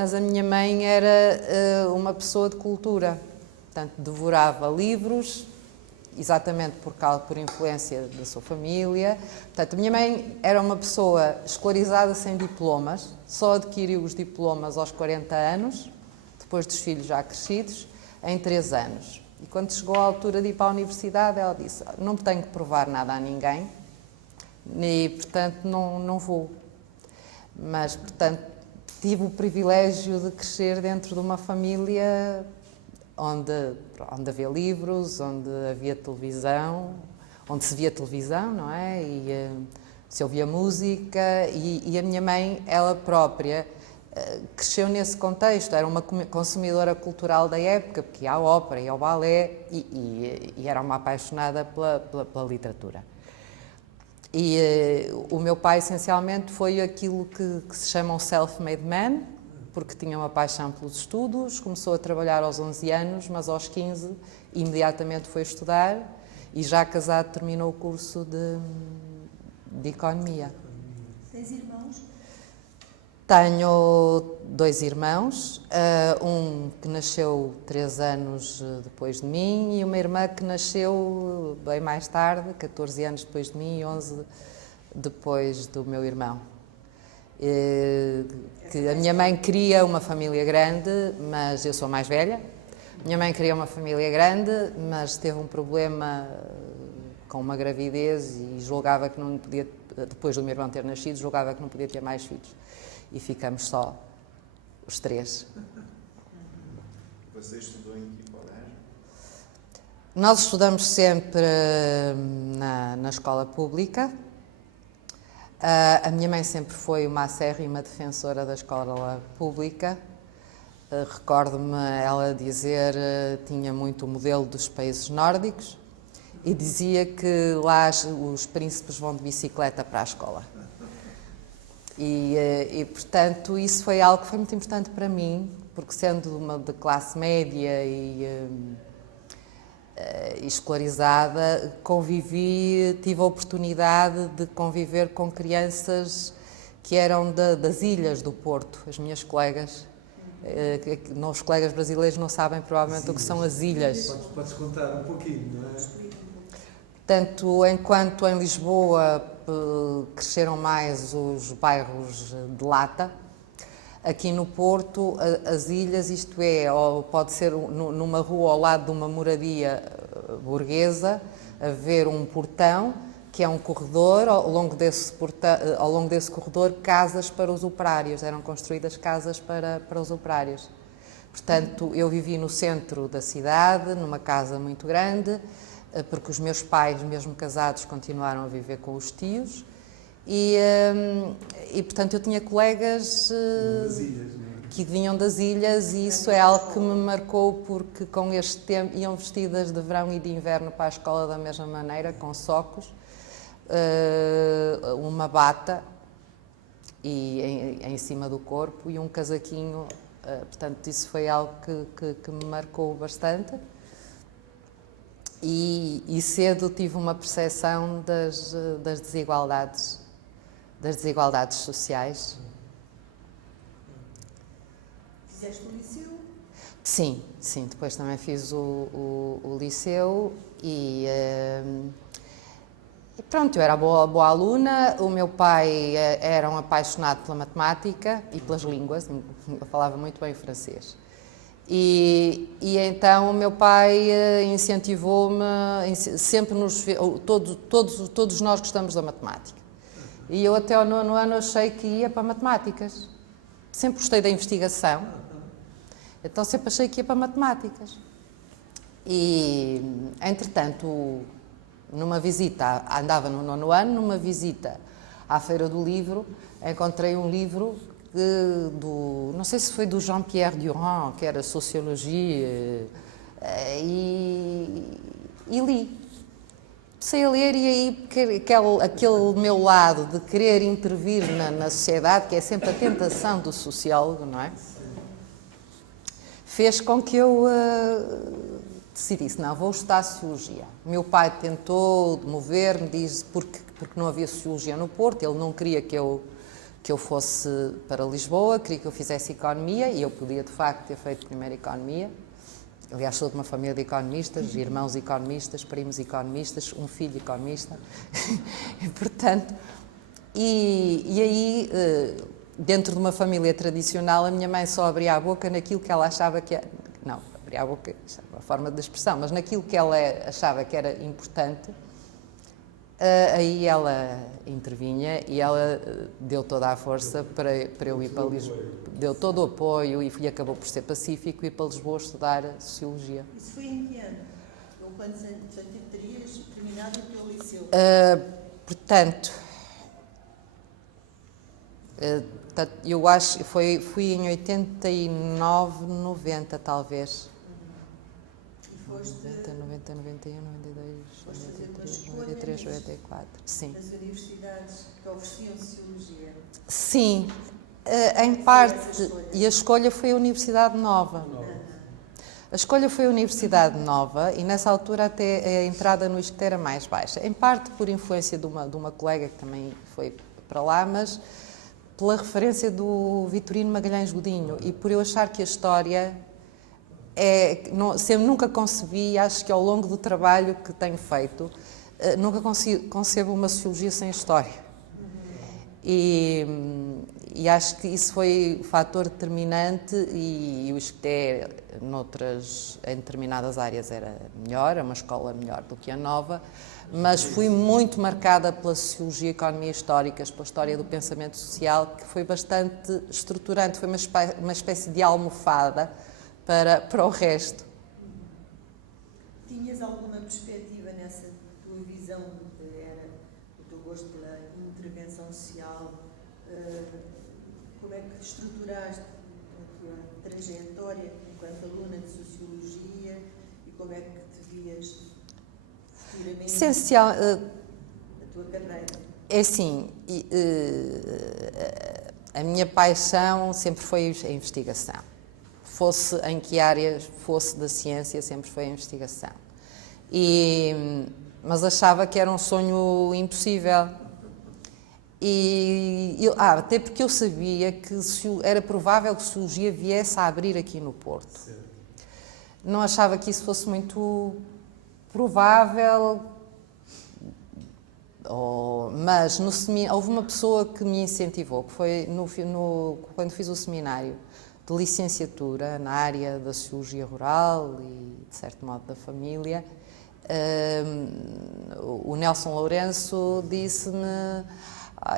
mas a minha mãe era uma pessoa de cultura, portanto, devorava livros, exatamente por influência da sua família. Portanto, a minha mãe era uma pessoa escolarizada sem diplomas, só adquiriu os diplomas aos 40 anos, depois dos filhos já crescidos, em 3 anos. E quando chegou à altura de ir para a universidade, ela disse: não tenho que provar nada a ninguém e, portanto, não vou. Mas, portanto, tive o privilégio de crescer dentro de uma família onde havia livros, onde havia televisão, onde se via televisão, não é? E se ouvia música, e a minha mãe, ela própria, cresceu nesse contexto, era uma consumidora cultural da época, porque ia à ópera, ia ao balé, e era uma apaixonada pela literatura. E o meu pai, essencialmente, foi aquilo que se chama um self-made man, porque tinha uma paixão pelos estudos, começou a trabalhar aos 11 anos, mas aos 15 imediatamente foi estudar e já casado terminou o curso de Economia. Tens irmãos? Tenho 2 irmãos, um que nasceu 3 anos depois de mim e uma irmã que nasceu bem mais tarde, 14 anos depois de mim e 11 depois do meu irmão. Que a minha mãe queria uma família grande, mas eu sou mais velha. Minha mãe queria uma família grande, mas teve um problema com uma gravidez e julgava que não podia, depois do meu irmão ter nascido, julgava que não podia ter mais filhos. E ficamos só os 3. Você estudou em que colégio? Nós estudamos sempre na escola pública. A minha mãe sempre foi uma acérrima defensora da escola pública. Recordo-me ela dizer, tinha muito o modelo dos países nórdicos e dizia que lá os príncipes vão de bicicleta para a escola. E portanto, isso foi algo que foi muito importante para mim, porque sendo uma de classe média e escolarizada, tive a oportunidade de conviver com crianças que eram das ilhas do Porto, as minhas colegas. Os colegas brasileiros não sabem provavelmente o que são as ilhas. Podes contar um pouquinho, não é? Tanto enquanto em Lisboa cresceram mais os bairros de lata, aqui no Porto, as ilhas, isto é, ou pode ser numa rua ao lado de uma moradia burguesa, haver um portão, que é um corredor, ao longo desse corredor, casas para os operários, eram construídas casas para os operários. Portanto, eu vivi no centro da cidade, numa casa muito grande, porque os meus pais, mesmo casados, continuaram a viver com os tios, e portanto eu tinha colegas que vinham das ilhas, e isso é algo que me marcou, porque com este tempo iam vestidas de verão e de inverno para a escola da mesma maneira, com socos, uma bata em cima do corpo e um casaquinho, portanto isso foi algo que me marcou bastante. E cedo tive uma percepção das desigualdades sociais. Fizeste o liceu? Sim, depois também fiz o liceu e pronto, eu era boa aluna. O meu pai era um apaixonado pela matemática e pelas línguas, eu falava muito bem francês. E então o meu pai incentivou-me, sempre todos nós gostamos da matemática. E eu até ao 9º ano achei que ia para matemáticas. Sempre gostei da investigação, então sempre achei que ia para matemáticas. E, entretanto, numa visita, andava no 9º ano, numa visita à Feira do Livro, encontrei um livro não sei se foi do Jean-Pierre Durand, que era Sociologia, e li. Comecei a ler, e aí aquele meu lado de querer intervir na sociedade, que é sempre a tentação do sociólogo, não é? Fez com que eu decidisse, não, vou estudar Sociologia. Meu pai tentou mover-me, diz, porque não havia Sociologia no Porto, ele não queria que eu que eu fosse para Lisboa, queria que eu fizesse economia e eu podia de facto ter feito primeiro economia. Aliás, sou de uma família de economistas, irmãos economistas, primos economistas, um filho economista. E, portanto, e aí, dentro de uma família tradicional, a minha mãe só abria a boca naquilo que ela achava que era... Não, abria a boca, é uma forma de expressão, mas naquilo que ela achava que era importante, aí ela intervinha e ela deu toda a força para eu ir para Lisboa. Deu todo o apoio e acabou por ser pacífico ir para Lisboa estudar Sociologia. Isso foi em que ano? Ou quantos anos? Portanto, terias terminado o teu liceu? Portanto, eu acho que fui em 89, 90 talvez. E foste 90, 91, 92, 93, 93, 94. Sim. das universidades que ofereciam Sociologia? Sim, em parte. E a escolha foi a Universidade Nova. A escolha foi a Universidade Nova e nessa altura até a entrada no ISCTE era mais baixa. Em parte por influência de uma colega que também foi para lá, mas pela referência do Vitorino Magalhães Godinho e por eu achar que a história nunca concebi, acho que ao longo do trabalho que tenho feito, nunca concebo uma sociologia sem história. E acho que isso foi fator determinante e o ISCTE, em determinadas áreas, era melhor, é uma escola melhor do que a Nova, mas fui muito marcada pela sociologia, economia históricas, pela história do pensamento social, que foi bastante estruturante, foi uma espécie de almofada para o resto. Tinhas alguma perspectiva nessa tua visão do que era o teu gosto pela intervenção social? Como é que estruturaste a tua trajetória enquanto aluna de Sociologia e como é que te vias futuramente Essencial, a tua carreira? é assim, a minha paixão sempre foi a investigação. Fosse em que áreas fosse da ciência, sempre foi a investigação. Mas achava que era um sonho impossível. Até porque eu sabia que era provável que a Sociologia viesse a abrir aqui no Porto. Certo. Não achava que isso fosse muito provável, mas houve uma pessoa que me incentivou, que foi quando fiz o seminário de licenciatura na área da Sociologia Rural e, de certo modo, da família. O Nelson Lourenço disse-me: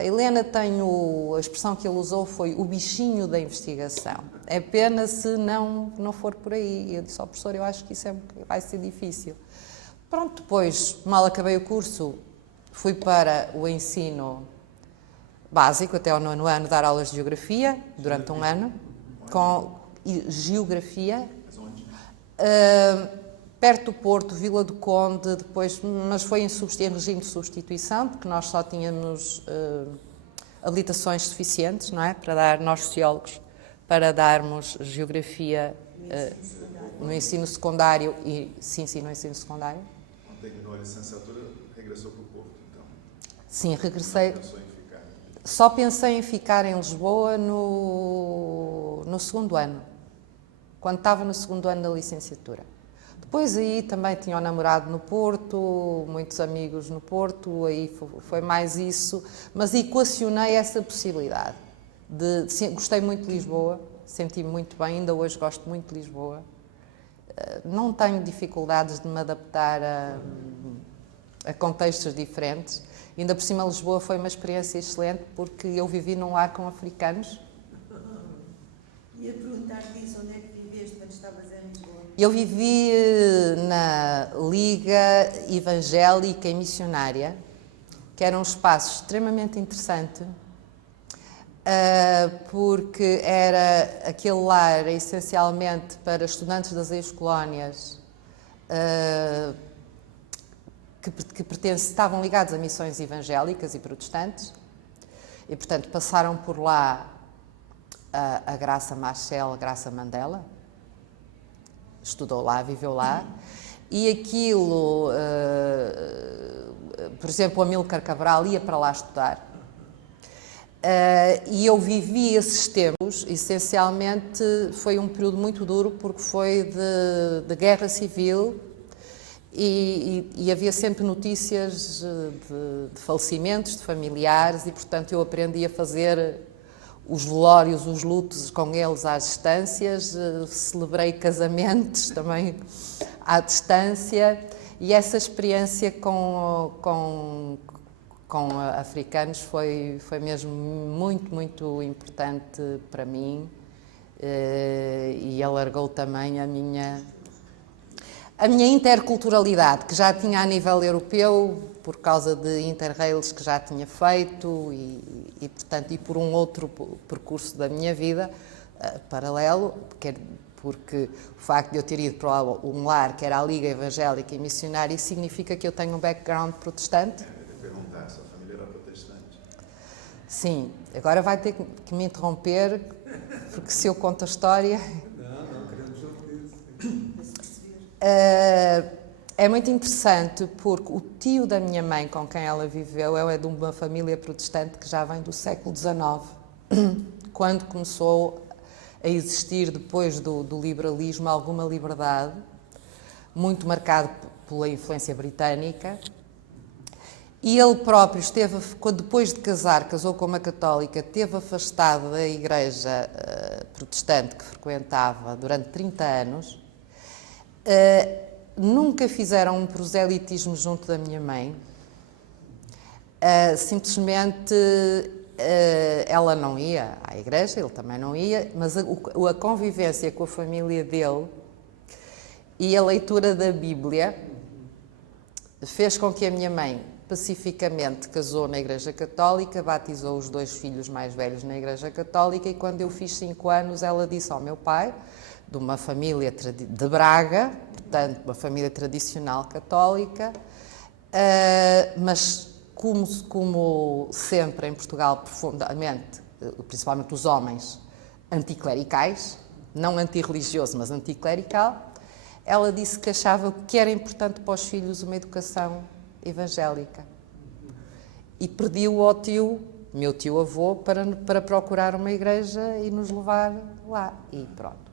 Helena, a expressão que ele usou foi o bichinho da investigação. É pena se não for por aí. E eu disse ao professor: eu acho que isso vai ser difícil. Pronto, depois, mal acabei o curso, fui para o ensino básico, até ao 9º ano, dar aulas de Geografia, durante um ano, com Geografia. Perto do Porto, Vila do Conde, mas foi em regime de substituição, porque nós só tínhamos habilitações suficientes, não é? Para dar, nós sociólogos, para darmos Geografia no ensino secundário sim, no ensino secundário. Quando terminou a licenciatura, regressou para o Porto, então? Sim, regressei. Pensou em ficar? Só pensei em ficar em Lisboa no 2º ano, quando estava no 2º ano da licenciatura. Depois aí também tinha um namorado no Porto, muitos amigos no Porto, aí foi mais isso, mas equacionei essa possibilidade. Gostei muito de Lisboa, senti-me muito bem, ainda hoje gosto muito de Lisboa. Não tenho dificuldades de me adaptar a contextos diferentes. Ainda por cima, Lisboa foi uma experiência excelente porque eu vivi num lar com africanos. Ia perguntar-te isso, onde é que viveste quando estavas em Lisboa? Eu vivi na Liga Evangélica e Missionária, que era um espaço extremamente interessante, porque era aquele lar essencialmente para estudantes das ex-colónias que estavam ligados a missões evangélicas e protestantes, e portanto passaram por lá a Graça Machel, a Graça Mandela, estudou lá, viveu lá, e aquilo, por exemplo, o Amílcar Cabral ia para lá estudar. E eu vivi esses tempos, essencialmente foi um período muito duro, porque foi de guerra civil e havia sempre notícias de falecimentos de familiares e, portanto, eu aprendi a fazer os velórios, os lutos com eles às distâncias, celebrei casamentos também à distância e essa experiência com africanos foi mesmo muito, muito importante para mim e alargou também a minha interculturalidade, que já tinha a nível europeu, por causa de interrails que já tinha feito e portanto, e por um outro percurso da minha vida paralelo, porque o facto de eu ter ido para um lar que era a Liga Evangélica e Missionária, isso significa que eu tenho um background protestante. Perguntar, sua família era protestante? Sim, agora vai ter que me interromper, porque se eu conto a história... Não, queremos ouvir isso. É muito interessante porque o tio da minha mãe, com quem ela viveu, é de uma família protestante que já vem do século XIX, quando começou a existir, depois do liberalismo, alguma liberdade, muito marcado pela influência britânica. E ele próprio depois de casou com uma católica, esteve afastado da igreja protestante que frequentava durante 30 anos. Nunca fizeram um proselitismo junto da minha mãe. Simplesmente ela não ia à igreja, ele também não ia, mas a convivência com a família dele e a leitura da Bíblia fez com que a minha mãe pacificamente casou na Igreja Católica, batizou os 2 filhos mais velhos na Igreja Católica e quando eu fiz 5 anos ela disse ao meu pai, de uma família de Braga, portanto uma família tradicional católica, mas como sempre em Portugal profundamente, principalmente os homens anticlericais, não antirreligioso, mas anticlerical, ela disse que achava que era importante para os filhos uma educação evangélica. E pediu ao meu tio-avô, para procurar uma igreja e nos levar lá. E pronto.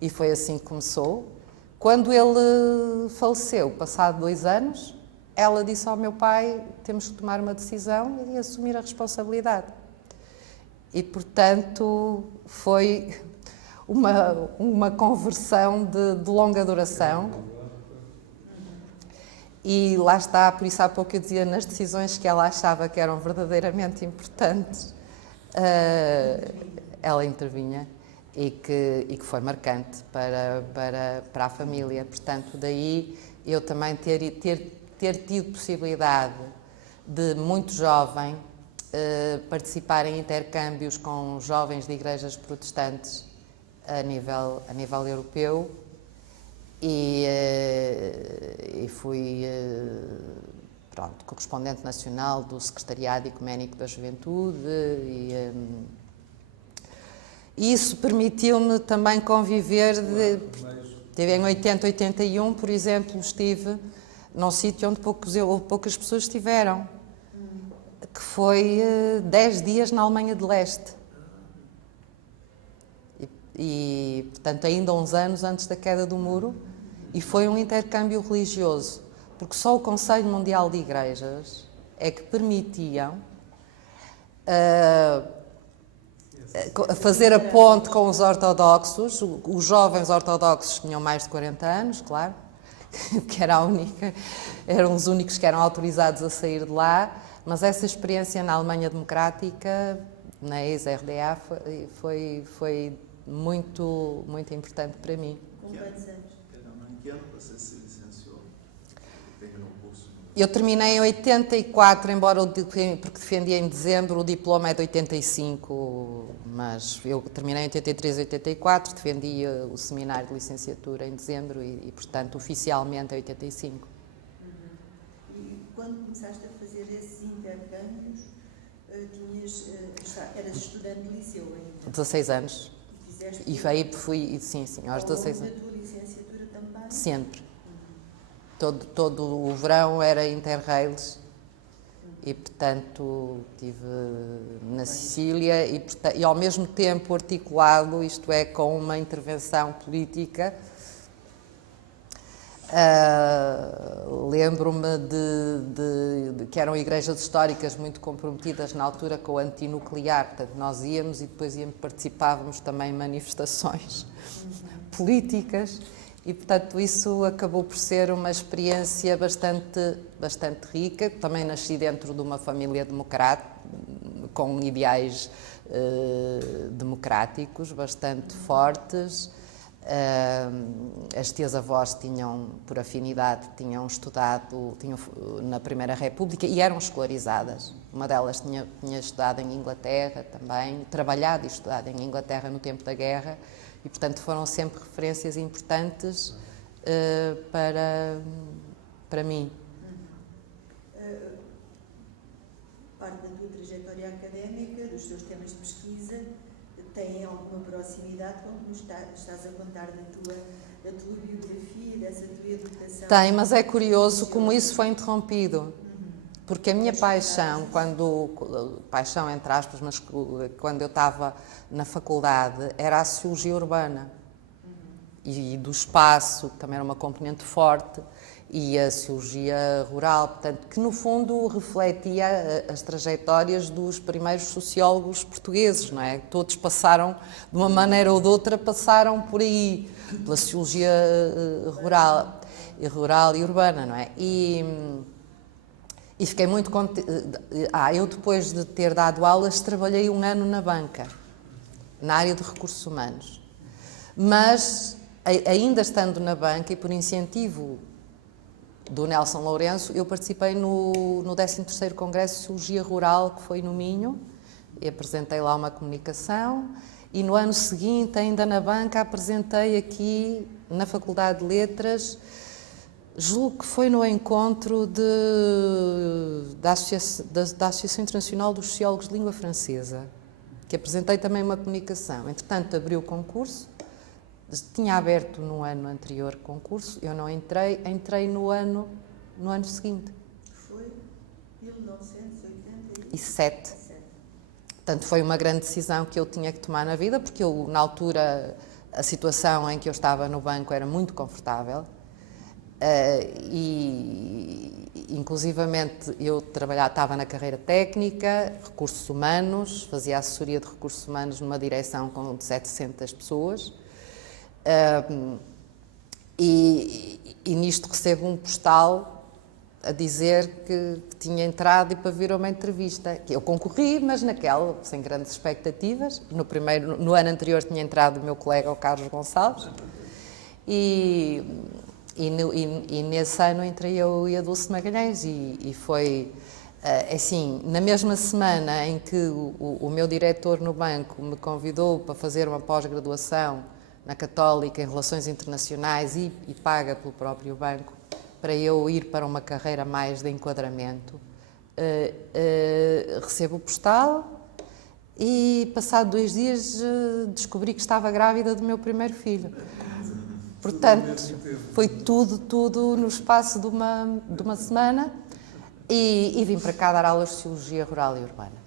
E foi assim que começou. Quando ele faleceu, passado 2 anos, ela disse ao meu pai, temos que tomar uma decisão e assumir a responsabilidade. E, portanto, foi uma conversão de longa duração. E lá está, por isso há pouco eu dizia, nas decisões que ela achava que eram verdadeiramente importantes, ela intervinha e que foi marcante para a família. Portanto, daí eu também ter tido possibilidade de, muito jovem, participar em intercâmbios com jovens de igrejas protestantes a nível europeu e fui correspondente nacional do Secretariado Ecuménico da Juventude e isso permitiu-me também conviver. Em 80, 81, por exemplo, estive num sítio onde poucas pessoas estiveram, que foi 10 dias na Alemanha de Leste. E, portanto, ainda uns anos antes da queda do muro, e foi um intercâmbio religioso, porque só o Conselho Mundial de Igrejas é que permitiam fazer a ponte com os ortodoxos. Os jovens ortodoxos tinham mais de 40 anos, claro, que eram os únicos que eram autorizados a sair de lá, mas essa experiência na Alemanha Democrática, na ex-RDA, foi muito, muito importante para mim. Com quantos anos? Em que ano você se licenciou? Terminou o curso? Eu terminei em 84, porque defendi em dezembro, o diploma é de 85, mas eu terminei em 83 e 84, defendi o seminário de licenciatura em dezembro e portanto, oficialmente, em 85. E quando começaste a fazer esses intercâmbios, eras estudante de liceu ainda? 16 anos. E aí fui, sim, aos 16 anos. Ao longo da tua licenciatura também? Sempre. Todo o verão era interrails e portanto estive na Sicília e ao mesmo tempo articulado, isto é, com uma intervenção política. Lembro-me de que eram igrejas históricas muito comprometidas na altura com o antinuclear, portanto nós íamos e depois participávamos também em manifestações políticas e portanto isso acabou por ser uma experiência bastante rica. Também nasci dentro de uma família democrata, com ideais democráticos bastante fortes. As tias-avós por afinidade, tinham estudado na Primeira República e eram escolarizadas. Uma delas tinha estudado em Inglaterra também, trabalhado e estudado em Inglaterra no tempo da guerra e, portanto, foram sempre referências importantes para mim. Parte da tua trajetória académica, dos teus temas de pesquisa, têm alguma proximidade com o que nos estás a contar da tua biografia, dessa tua educação? Tem, mas é curioso como isso foi interrompido. Porque a minha paixão, paixão entre aspas, mas quando eu estava na faculdade, era a sociologia urbana. E do espaço, que também era uma componente forte, e a sociologia rural, portanto, que no fundo refletia as trajetórias dos primeiros sociólogos portugueses, não é? Todos passaram, de uma maneira ou de outra, passaram por aí, pela sociologia rural e urbana, não é? E fiquei muito contente. Eu depois de ter dado aulas, trabalhei 1 ano na banca, na área de recursos humanos. Mas, ainda estando na banca e por incentivo do Nelson Lourenço, eu participei no 13º Congresso de Sociologia Rural, que foi no Minho, e apresentei lá uma comunicação, e no ano seguinte, ainda na banca, apresentei aqui, na Faculdade de Letras, julgo que foi no encontro da Associação Internacional dos Sociólogos de Língua Francesa, que apresentei também uma comunicação. Entretanto, abriu o concurso. Tinha aberto no ano anterior concurso, eu não entrei no ano seguinte. Foi 1987. Portanto, foi uma grande decisão que eu tinha que tomar na vida, porque eu, na altura, a situação em que eu estava no banco era muito confortável e, inclusivamente, eu estava na carreira técnica, recursos humanos, fazia assessoria de recursos humanos numa direção com 700 pessoas. E nisto recebo um postal a dizer que tinha entrado e para vir a uma entrevista. Eu concorri, mas naquela, sem grandes expectativas. No ano anterior tinha entrado o meu colega, o Carlos Gonçalves, e nesse ano entrei eu e a Dulce Magalhães, e foi assim, na mesma semana em que o meu diretor no banco me convidou para fazer uma pós-graduação na Católica em Relações Internacionais e paga pelo próprio banco, para eu ir para uma carreira mais de enquadramento, recebo o postal e, passado 2 dias, descobri que estava grávida do meu primeiro filho. Portanto, foi tudo no espaço de uma semana e vim para cá dar aulas de Sociologia Rural e Urbana.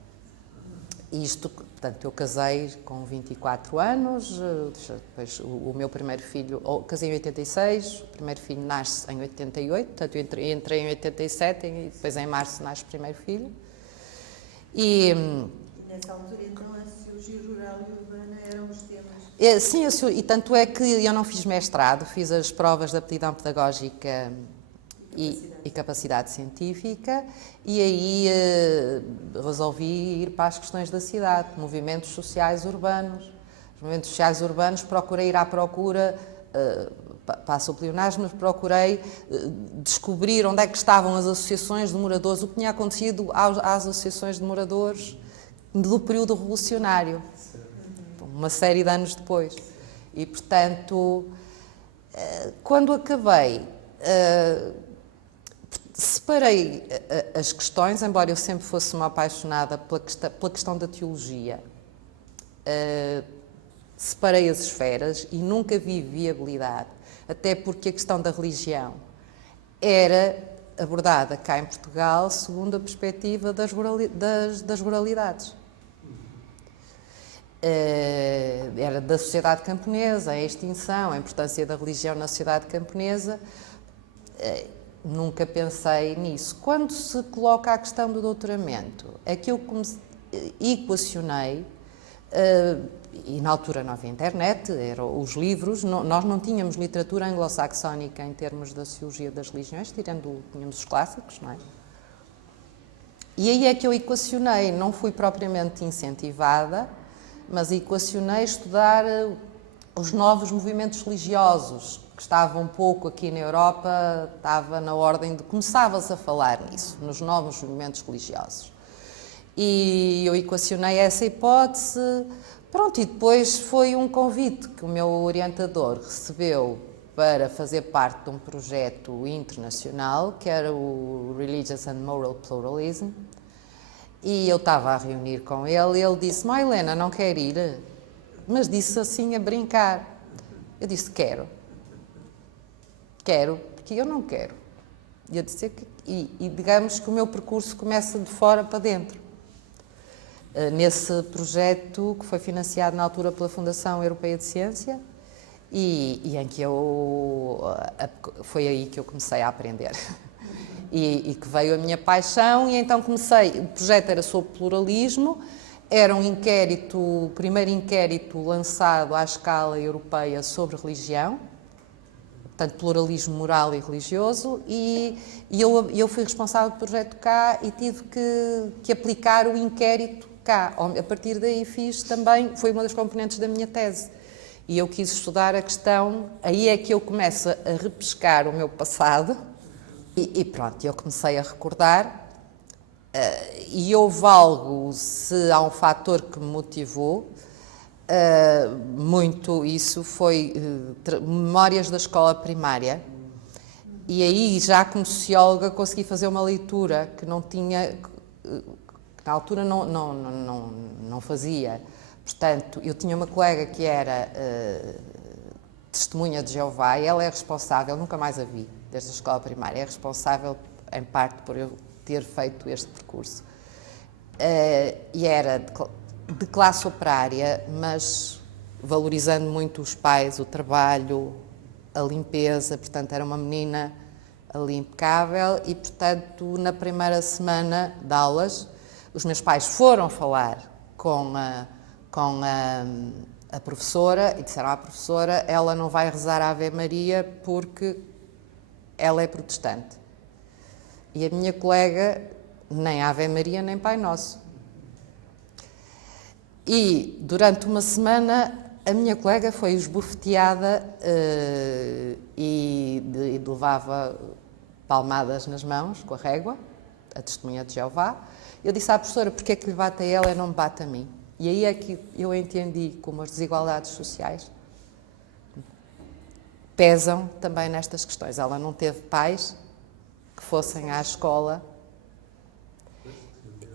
E isto, portanto, eu casei com 24 anos, depois o meu primeiro filho, casei em 86, o primeiro filho nasce em 88, portanto, eu entrei em 87 e depois em março nasce o primeiro filho. E nessa altura, então, a Sociologia Rural e Urbana eram os temas? Sim, e tanto é que eu não fiz mestrado, fiz as provas de aptidão pedagógica e capacidade científica, e aí resolvi ir para as questões da cidade, movimentos sociais urbanos. Os movimentos sociais urbanos procurei ir à procura, passo o pleonasmo, mas procurei descobrir onde é que estavam as associações de moradores, o que tinha acontecido às associações de moradores do período revolucionário, uma série de anos depois. E, portanto, quando acabei, separei as questões, embora eu sempre fosse uma apaixonada pela questão da teologia. Separei as esferas e nunca vi viabilidade, até porque a questão da religião era abordada cá em Portugal segundo a perspectiva das ruralidades. Era da sociedade camponesa, a extinção, a importância da religião na sociedade camponesa. Nunca pensei nisso. Quando se coloca a questão do doutoramento, aquilo que equacionei, e na altura não havia internet, eram os livros, nós não tínhamos literatura anglo-saxónica em termos da sociologia das religiões, tínhamos os clássicos, não é? E aí é que eu equacionei, não fui propriamente incentivada, mas equacionei estudar os novos movimentos religiosos, que estavam um pouco aqui na Europa, estava na ordem de... Começava-se a falar nisso, nos novos movimentos religiosos. E eu equacionei essa hipótese, pronto, e depois foi um convite que o meu orientador recebeu para fazer parte de um projeto internacional, que era o Religious and Moral Pluralism, e eu estava a reunir com ele, e ele disse: "Mãe Helena, não quer ir?" Mas disse assim a brincar. Eu disse: "Quero, porque eu não quero." E eu disse e digamos que o meu percurso começa de fora para dentro. Nesse projeto que foi financiado na altura pela Fundação Europeia de Ciência e em que foi aí que eu comecei a aprender e que veio a minha paixão, e então o projeto era sobre pluralismo, era o primeiro inquérito lançado à escala europeia sobre religião, portanto pluralismo moral e religioso, e eu fui responsável do projeto cá e tive que aplicar o inquérito cá. A partir daí foi uma das componentes da minha tese. E eu quis estudar a questão, aí é que eu começo a repescar o meu passado, e pronto, eu comecei a recordar, e eu valgo se há um fator que me motivou, muito isso foi memórias da escola primária, e aí já como socióloga consegui fazer uma leitura que não tinha... na altura não fazia. Portanto, eu tinha uma colega que era testemunha de Jeová, e ela é responsável, nunca mais a vi, desde a escola primária, é responsável em parte por eu ter feito este percurso. E era de classe operária, mas valorizando muito os pais, o trabalho, a limpeza, portanto era uma menina ali impecável, e portanto na primeira semana de aulas os meus pais foram falar com a professora e disseram à professora: "Ela não vai rezar a Ave Maria porque ela é protestante." E a minha colega, nem Ave Maria nem Pai Nosso. E durante uma semana a minha colega foi esbofeteada e levava palmadas nas mãos com a régua, a testemunha de Jeová. Eu disse à professora: "Porque é que lhe bate a ela e não me bate a mim?" E aí é que eu entendi como as desigualdades sociais pesam também nestas questões. Ela não teve pais que fossem à escola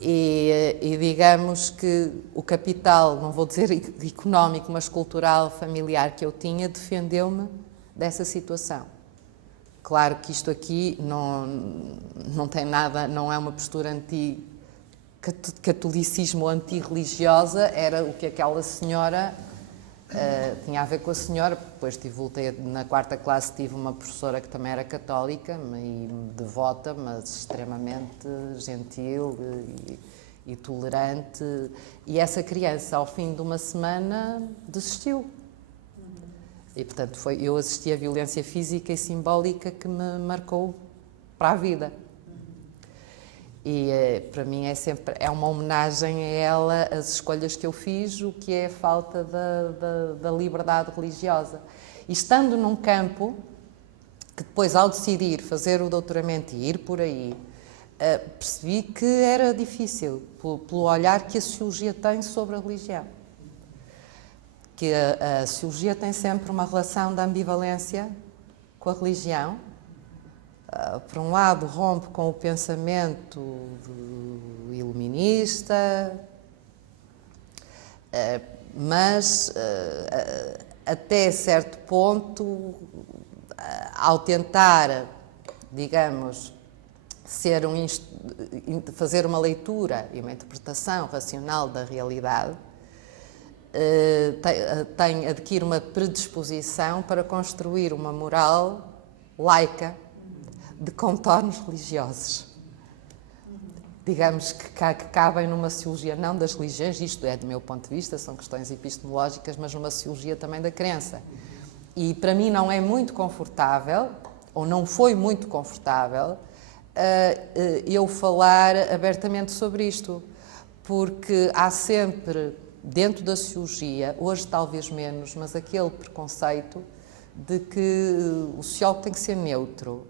e digamos que o capital, não vou dizer económico, mas cultural, familiar que eu tinha, defendeu-me dessa situação. Claro que isto aqui não tem nada, não é uma postura anti-catolicismo ou anti-religiosa, era o que aquela senhora tinha a ver com a senhora. Depois voltei na quarta classe, tive uma professora que também era católica e devota, mas extremamente gentil e tolerante, e essa criança ao fim de uma semana desistiu. E portanto eu assisti a violência física e simbólica que me marcou para a vida. E para mim é uma homenagem a ela, as escolhas que eu fiz, o que é a falta da liberdade religiosa. E estando num campo que depois, ao decidir fazer o doutoramento e ir por aí, percebi que era difícil, pelo olhar que a sociologia tem sobre a religião. Que a sociologia tem sempre uma relação de ambivalência com a religião. Por um lado, rompe com o pensamento iluminista, mas até certo ponto, ao tentar, digamos, fazer uma leitura e uma interpretação racional da realidade, adquire uma predisposição para construir uma moral laica de contornos religiosos. Digamos que cabem numa sociologia não das religiões, isto é, do meu ponto de vista, são questões epistemológicas, mas numa sociologia também da crença. E para mim não é muito confortável, ou não foi muito confortável, eu falar abertamente sobre isto, porque há sempre, dentro da sociologia, hoje talvez menos, mas aquele preconceito de que o sociólogo tem que ser neutro,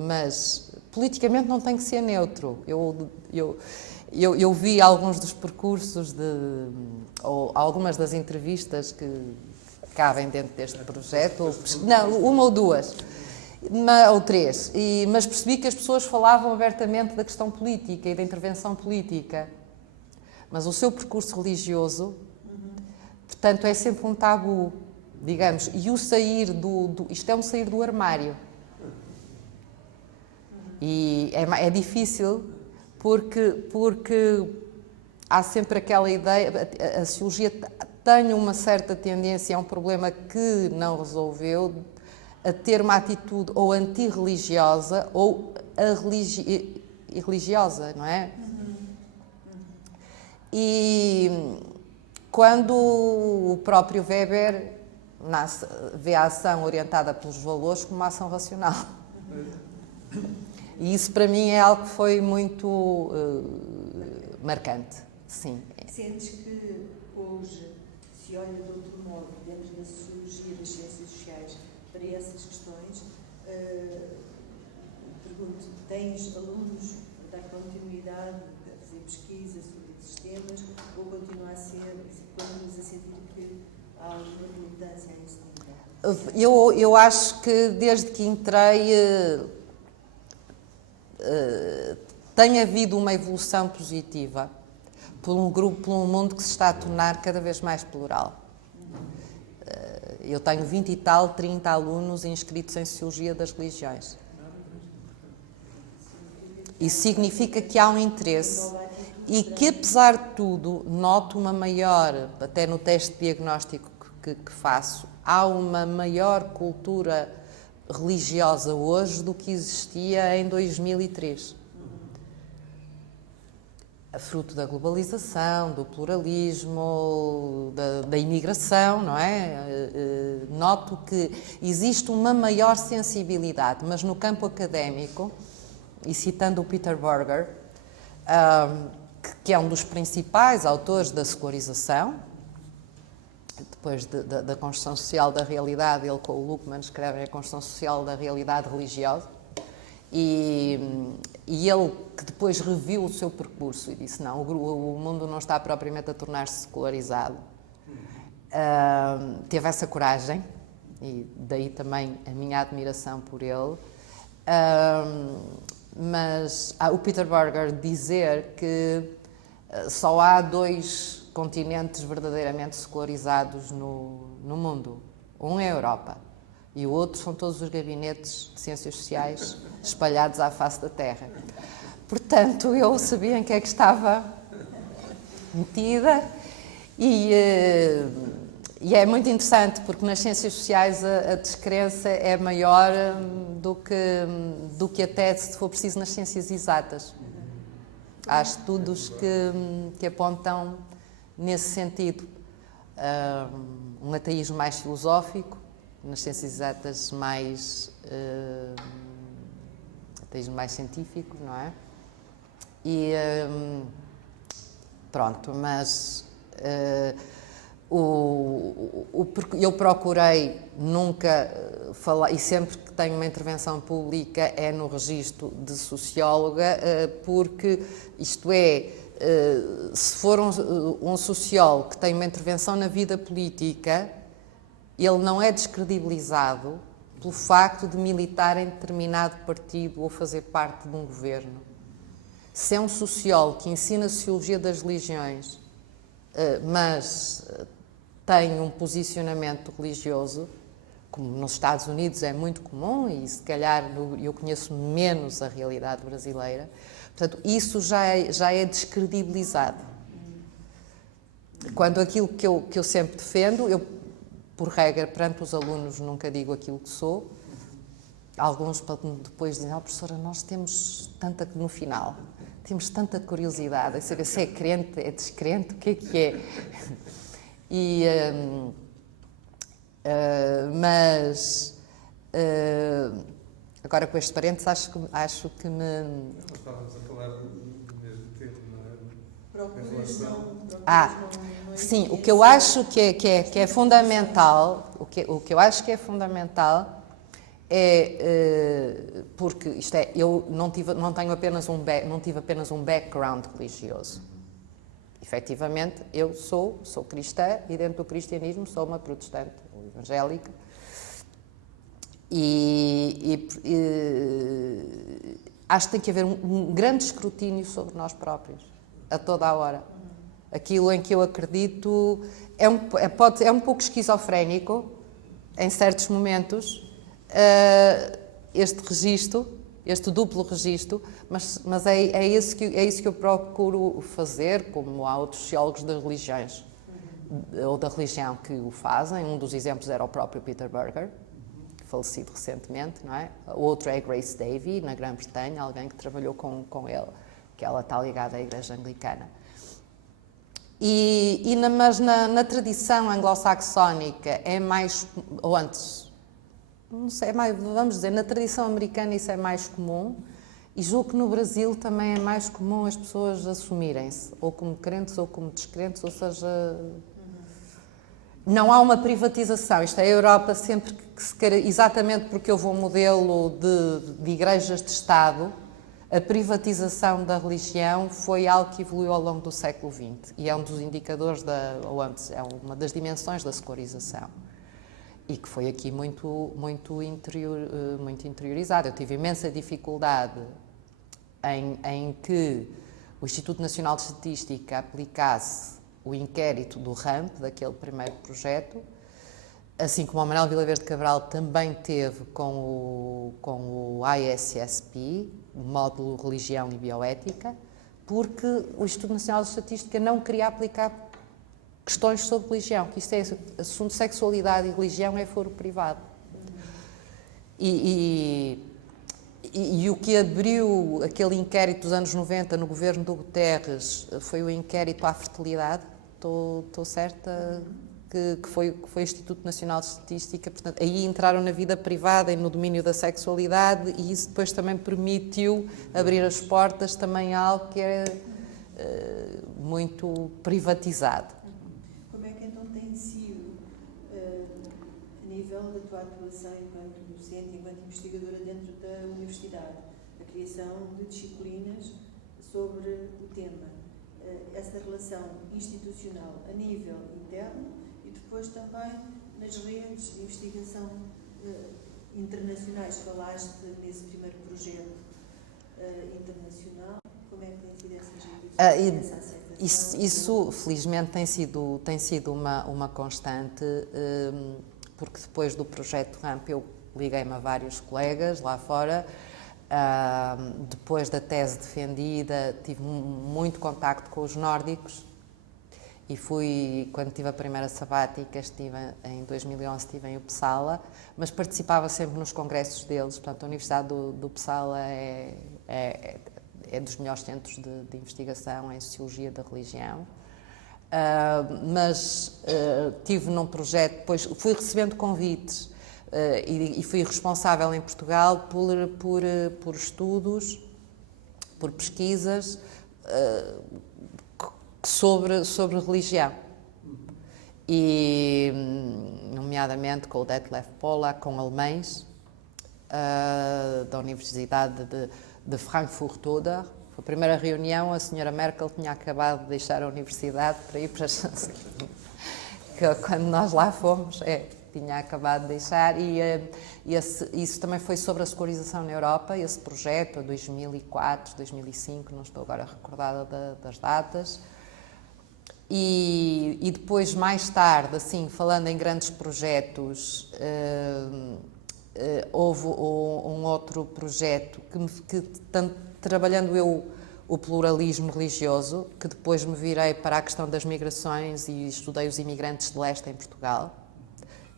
mas politicamente não tem que ser neutro. Eu vi alguns dos percursos, ou algumas das entrevistas que cabem dentro deste projeto, não, uma ou duas, ou três, mas percebi que as pessoas falavam abertamente da questão política e da intervenção política. Mas o seu percurso religioso, portanto, é sempre um tabu, digamos, e o sair isto é um sair do armário. E é difícil porque há sempre aquela ideia, a sociologia tem uma certa tendência, é um problema que não resolveu, a ter uma atitude ou antirreligiosa ou religiosa, não é? E quando o próprio Weber vê a ação orientada pelos valores como uma ação racional. E isso para mim é algo que foi muito marcante, sim. Sentes que hoje se olha de outro modo, dentro da sociologia, das ciências sociais, para essas questões? Pergunto, tens alunos a dar continuidade, a fazer pesquisa sobre esses temas, ou continua a ser, continuas a sentir que há alguma militância a esse nível? Eu acho que desde que entrei tem havido uma evolução positiva por um mundo que se está a tornar cada vez mais plural. Eu tenho 20 e tal, 30 alunos inscritos em Sociologia das Religiões. Isso significa que há um interesse e que, apesar de tudo, noto uma maior, até no teste diagnóstico que faço, há uma maior cultura religiosa hoje do que existia em 2003. Fruto da globalização, do pluralismo, da imigração, não é? Noto que existe uma maior sensibilidade, mas no campo académico, e citando o Peter Berger, que é um dos principais autores da secularização, depois da construção social da realidade, ele com o Luckmann escreve a construção social da realidade religiosa, e ele que depois reviu o seu percurso e disse, não, o mundo não está propriamente a tornar-se secularizado. Teve essa coragem, e daí também a minha admiração por ele. Mas o Peter Berger dizer que só há 2 continentes verdadeiramente secularizados no mundo. Um é a Europa e o outro são todos os gabinetes de ciências sociais espalhados à face da Terra. Portanto, eu sabia em que é que estava metida e é muito interessante porque nas ciências sociais a descrença é maior do que até, se for preciso, nas ciências exatas. Há estudos que apontam nesse sentido. Um ateísmo mais filosófico, nas ciências exatas mais ateísmo mais científico, não é? E pronto, mas eu procurei nunca falar, e sempre que tenho uma intervenção pública é no registro de socióloga, porque isto é, se for um sociólogo que tem uma intervenção na vida política, ele não é descredibilizado pelo facto de militar em determinado partido ou fazer parte de um governo. Se é um sociólogo que ensina a Sociologia das Religiões, mas tem um posicionamento religioso, como nos Estados Unidos é muito comum, e se calhar eu conheço menos a realidade brasileira, portanto, isso já é descredibilizado. Quando aquilo que eu sempre defendo, eu, por regra, perante os alunos, nunca digo aquilo que sou. Alguns depois dizem, professora, nós temos tanta, no final, temos tanta curiosidade, em saber se é crente, é descrente, o que é? Mas, agora com estes parentes, acho que me... Nós estávamos a falar do mesmo tema, não é? Procuras não sim, o que eu acho que é fundamental, o que eu acho que é fundamental é, porque isto é, eu não tive apenas um background religioso. Efetivamente, eu sou cristã e dentro do cristianismo sou uma protestante ou evangélica e acho que tem que haver um grande escrutínio sobre nós próprios, a toda a hora. Aquilo em que eu acredito é um pouco esquizofrénico, em certos momentos, este duplo registro, mas é isso que eu procuro fazer, como há outros sociólogos das religiões, ou da religião que o fazem. Um dos exemplos era o próprio Peter Berger, falecido recentemente, não é? O outro é Grace Davy, na Grã-Bretanha, alguém que trabalhou com ele, que ela está ligada à Igreja Anglicana. Mas na tradição anglo-saxónica é mais, ou antes, não sei, vamos dizer, na tradição americana isso é mais comum, e julgo que no Brasil também é mais comum as pessoas assumirem-se, ou como crentes ou como descrentes, ou seja, não há uma privatização. Isto é, a Europa sempre que se quer, exatamente porque houve um modelo de igrejas de Estado, a privatização da religião foi algo que evoluiu ao longo do século XX e é um dos indicadores, ou antes, é uma das dimensões da secularização. E que foi aqui muito interiorizado. Eu tive imensa dificuldade em que o Instituto Nacional de Estatística aplicasse o inquérito do RAMP, daquele primeiro projeto, assim como o Manuel Vilaverde Cabral também teve com o ISSP, o módulo Religião e Bioética, porque o Instituto Nacional de Estatística não queria aplicar questões sobre religião, que isto é assunto de sexualidade e religião é foro privado. E o que abriu aquele inquérito dos anos 90 no governo do Guterres foi o inquérito à fertilidade, estou certa que foi o Instituto Nacional de Estatística, portanto, aí entraram na vida privada e no domínio da sexualidade e isso depois também permitiu abrir as portas também a algo que era muito privatizado. Como é que então tem sido, a nível da tua atuação enquanto docente, enquanto investigadora dentro da universidade, a criação de disciplinas sobre o tema, essa relação institucional a nível interno e depois também nas redes de investigação internacionais? Falaste nesse primeiro projeto internacional, como é que tem sido essa aceitação? Isso felizmente tem sido uma constante, porque depois do projeto RAMP eu liguei-me a vários colegas lá fora. Depois da tese defendida, tive muito contacto com os nórdicos e quando tive a primeira sabática, em 2011 estive em Uppsala, mas participava sempre nos congressos deles. Portanto, a Universidade do Uppsala é dos melhores centros de investigação em Sociologia da Religião. Mas tive num projeto, depois fui recebendo convites e fui responsável em Portugal por estudos, por pesquisas sobre religião. E, nomeadamente, com o Detlef Pollack, com alemães da Universidade de Frankfurt oder. Foi a primeira reunião, a senhora Merkel tinha acabado de deixar a universidade para ir para a chanceler. Quando nós lá fomos, tinha acabado de deixar, e isso também foi sobre a secularização na Europa, esse projeto, 2004, 2005, não estou agora recordada das datas, E depois, mais tarde, assim, falando em grandes projetos, houve um outro projeto trabalhando eu o pluralismo religioso, que depois me virei para a questão das migrações e estudei os imigrantes de leste em Portugal.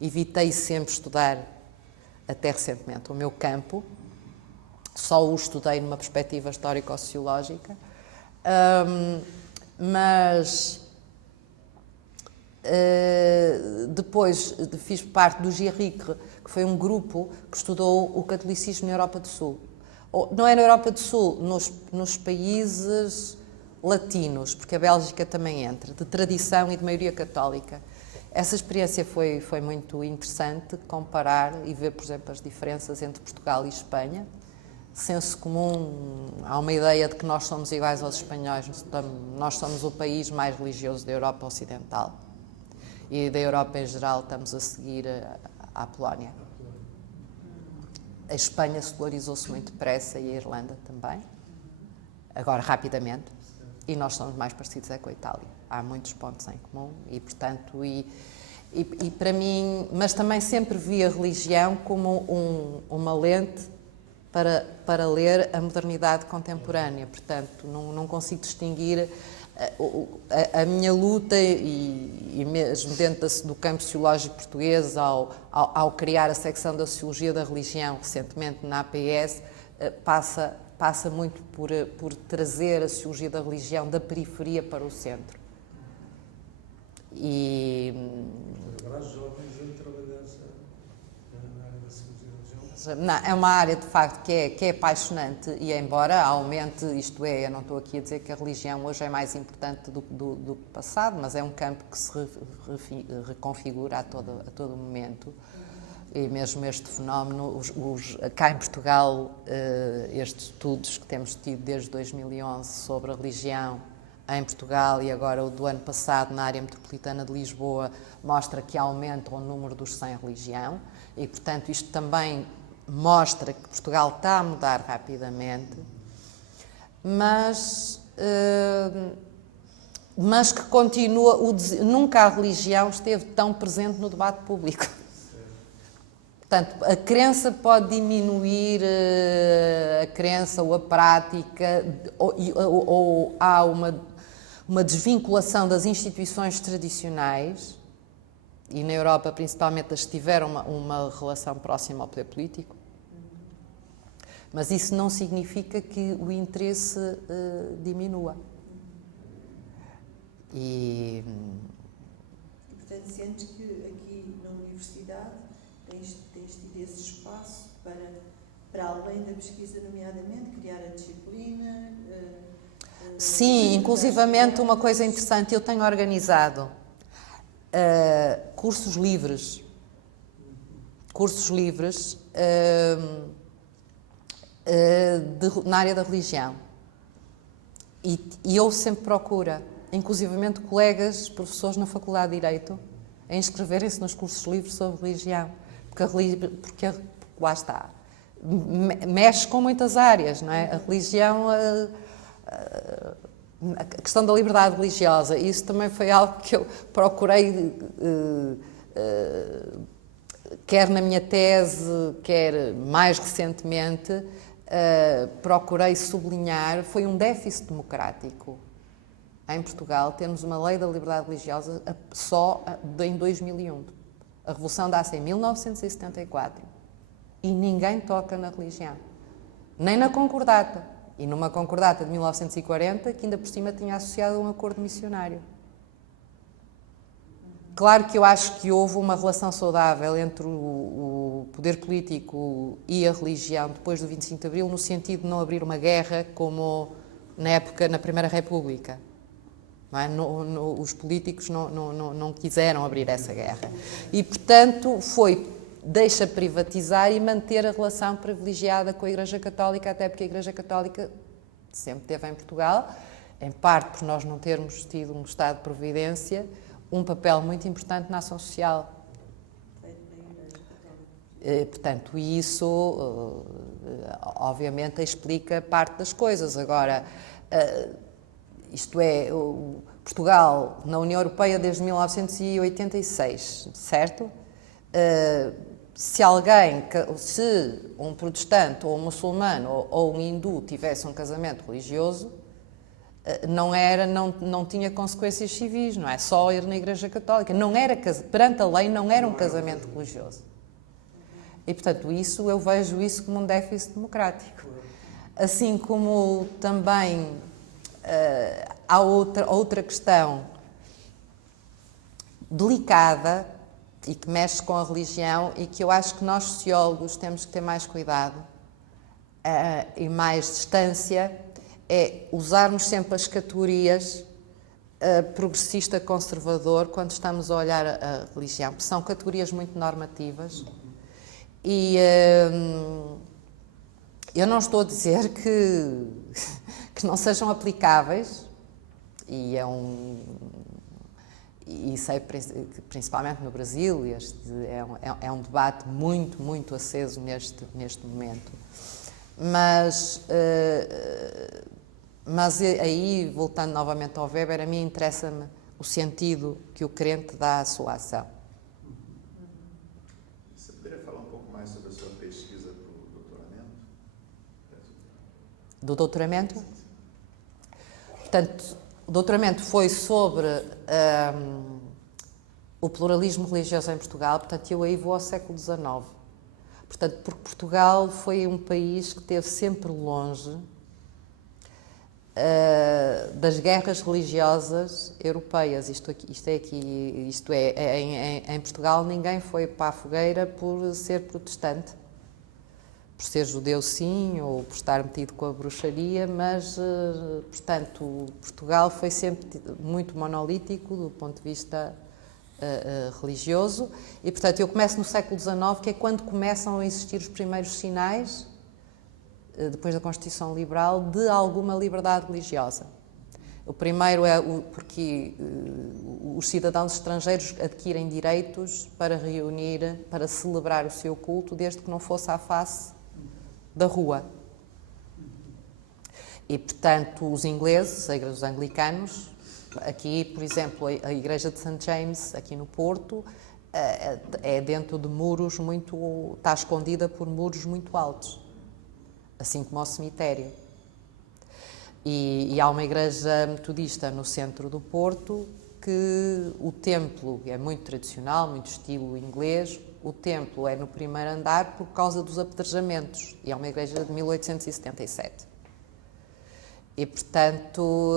Evitei sempre estudar, até recentemente, o meu campo, só o estudei numa perspectiva histórico-sociológica, mas depois fiz parte do GIRIC, que foi um grupo que estudou o catolicismo na Europa do Sul. Não é na Europa do Sul, nos países latinos, porque a Bélgica também entra, de tradição e de maioria católica. Essa experiência foi muito interessante, comparar e ver, por exemplo, as diferenças entre Portugal e Espanha. Senso comum, há uma ideia de que nós somos iguais aos espanhóis, nós somos o país mais religioso da Europa Ocidental e da Europa em geral estamos a seguir à Polónia. A Espanha secularizou-se muito depressa e a Irlanda também, agora rapidamente, e nós somos mais parecidos com a Itália. Há muitos pontos em comum e, portanto, e para mim, mas também sempre vi a religião como uma lente para ler a modernidade contemporânea. Portanto, não consigo distinguir a minha luta e mesmo dentro do campo sociológico português, ao criar a secção da Sociologia da Religião, recentemente na APS, passa muito por trazer a Sociologia da Religião da periferia para o centro. Agora os jovens a trabalhar na área da Sociologia da Religião. Não, é uma área, de facto, que é apaixonante e, embora aumente, isto é, eu não estou aqui a dizer que a religião hoje é mais importante do que o passado, mas é um campo que se reconfigura a todo momento. E mesmo este fenómeno, cá em Portugal, estes estudos que temos tido desde 2011 sobre a religião em Portugal e agora o do ano passado na área metropolitana de Lisboa, mostra que aumenta o número dos sem religião e, portanto, isto também mostra que Portugal está a mudar rapidamente, mas que continua, nunca a religião esteve tão presente no debate público. Portanto, a crença pode diminuir, a crença ou a prática, ou há uma desvinculação das instituições tradicionais, e na Europa principalmente as que tiveram uma relação próxima ao poder político, mas isso não significa que o interesse diminua. E, portanto, sentes que aqui na universidade tens tido esse espaço para além da pesquisa, nomeadamente, criar a disciplina? Sim, inclusivamente uma coisa interessante, eu tenho organizado cursos livres na área da religião. E houve sempre procura, inclusivamente colegas, professores na Faculdade de Direito, a inscreverem-se nos cursos livres sobre religião. Porque lá está, mexe com muitas áreas, não é? A religião, a questão da liberdade religiosa, isso também foi algo que eu procurei, quer na minha tese, quer mais recentemente, procurei sublinhar, foi um déficit democrático. Em Portugal temos uma lei da liberdade religiosa só em 2001. A Revolução dá-se em 1974 e ninguém toca na religião, nem na concordata. E numa concordata de 1940, que ainda por cima tinha associado um acordo missionário. Claro que eu acho que houve uma relação saudável entre o poder político e a religião depois do 25 de Abril, no sentido de não abrir uma guerra como na época, na Primeira República. Não é? Os políticos não quiseram abrir essa guerra. E, portanto, deixa privatizar e manter a relação privilegiada com a Igreja Católica, até porque a Igreja Católica sempre teve em Portugal, em parte por nós não termos tido um Estado de Providência, um papel muito importante na ação social. Portanto, isso, obviamente, explica parte das coisas. Agora, isto é, Portugal na União Europeia desde 1986, certo? Se um protestante ou um muçulmano ou um hindu tivesse um casamento religioso, não tinha consequências civis, não é? Só ir na Igreja Católica. Perante a lei, não era um casamento religioso. E, portanto, eu vejo isso como um déficit democrático. Assim como também há outra questão delicada e que mexe com a religião e que eu acho que nós, sociólogos, temos que ter mais cuidado e mais distância, é usarmos sempre as categorias progressista-conservador quando estamos a olhar a religião, porque são categorias muito normativas e eu não estou a dizer que não sejam aplicáveis e sei que principalmente no Brasil é um debate muito, muito aceso neste momento. Mas aí, voltando novamente ao Weber, a mim interessa-me o sentido que o crente dá à sua ação. Você poderia falar um pouco mais sobre a sua pesquisa para o doutoramento? Do doutoramento? Portanto, o doutoramento foi sobre o pluralismo religioso em Portugal, portanto, eu aí vou ao século XIX. Portanto, porque Portugal foi um país que esteve sempre longe das guerras religiosas europeias. Em Portugal ninguém foi para a fogueira por ser protestante, por ser judeu sim, ou por estar metido com a bruxaria, mas, portanto, Portugal foi sempre muito monolítico do ponto de vista religioso e, portanto, eu começo no século XIX, que é quando começam a existir os primeiros sinais, depois da Constituição Liberal, de alguma liberdade religiosa. O primeiro porque os cidadãos estrangeiros adquirem direitos para reunir, para celebrar o seu culto, desde que não fosse à face da rua. E, portanto, os ingleses, os anglicanos, aqui, por exemplo, a Igreja de St. James, aqui no Porto, é dentro de muros está escondida por muros muito altos, assim como o cemitério. E há uma igreja metodista no centro do Porto que o templo é muito tradicional, muito estilo inglês. O templo é no primeiro andar por causa dos apedrejamentos e é uma igreja de 1877. E, portanto,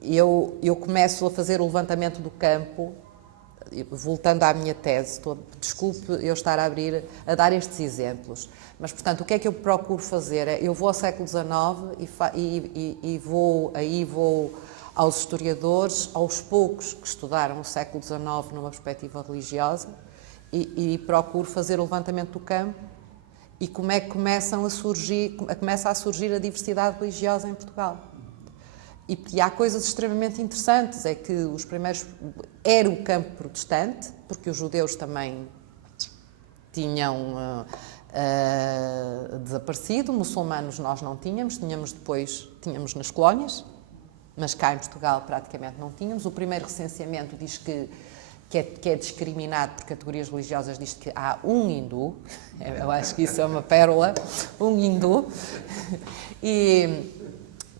eu começo a fazer o levantamento do campo, voltando à minha tese. Desculpe eu estar a dar estes exemplos, mas, portanto, o que é que eu procuro fazer? Eu vou ao século XIX e vou aos historiadores, aos poucos que estudaram o século XIX numa perspectiva religiosa, e procuro fazer o levantamento do campo e como é que começa a surgir a diversidade religiosa em Portugal. E há coisas extremamente interessantes, é que os primeiros era o campo protestante, porque os judeus também tinham desaparecido, muçulmanos nós não tínhamos nas colónias, mas cá em Portugal praticamente não tínhamos. O primeiro recenseamento diz que é discriminado por categorias religiosas, diz que há um hindu, eu acho que isso é uma pérola, um hindu, e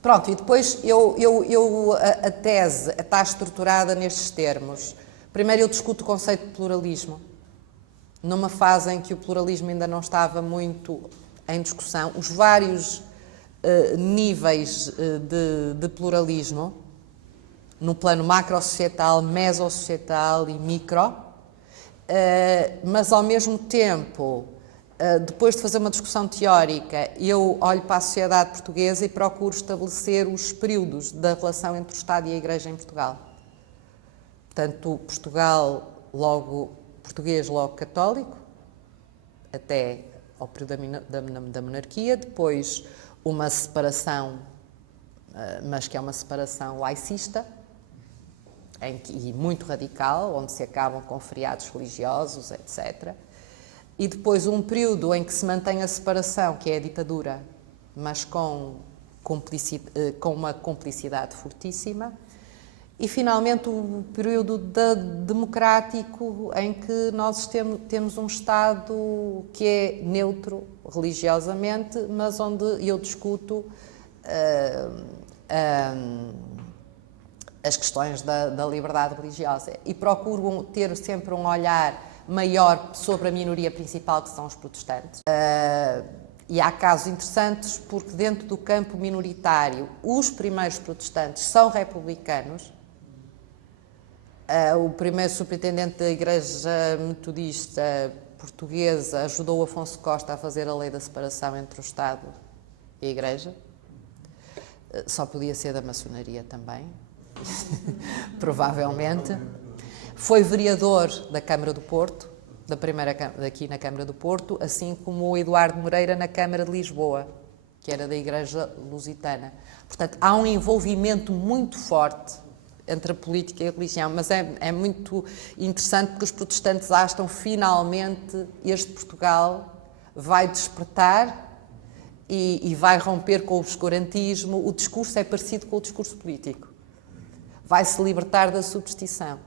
pronto, e depois a tese está estruturada nestes termos. Primeiro eu discuto o conceito de pluralismo, numa fase em que o pluralismo ainda não estava muito em discussão, os vários níveis de pluralismo, no plano macro-societal, meso-societal e micro, mas ao mesmo tempo, depois de fazer uma discussão teórica, eu olho para a sociedade portuguesa e procuro estabelecer os períodos da relação entre o Estado e a Igreja em Portugal. Portanto, português logo católico, até ao período da monarquia, depois uma separação, mas que é uma separação laicista, e muito radical, onde se acabam com feriados religiosos, etc. E depois um período em que se mantém a separação, que é a ditadura, mas com uma cumplicidade fortíssima. e finalmente o período democrático em que nós temos um Estado que é neutro religiosamente, mas onde eu discuto as questões da liberdade religiosa e procuro ter sempre um olhar maior sobre a minoria principal, que são os protestantes. E há casos interessantes porque dentro do campo minoritário os primeiros protestantes são republicanos. O primeiro superintendente da Igreja Metodista Portuguesa ajudou Afonso Costa a fazer a lei da separação entre o Estado e a Igreja. Só podia ser da maçonaria também, provavelmente. Foi vereador da Câmara do Porto, aqui na Câmara do Porto, assim como o Eduardo Moreira na Câmara de Lisboa, que era da Igreja Lusitana. Portanto, há um envolvimento muito forte entre a política e a religião, mas é muito interessante porque os protestantes acham finalmente este Portugal vai despertar e vai romper com o obscurantismo. O discurso é parecido com o discurso político. Vai se libertar da superstição.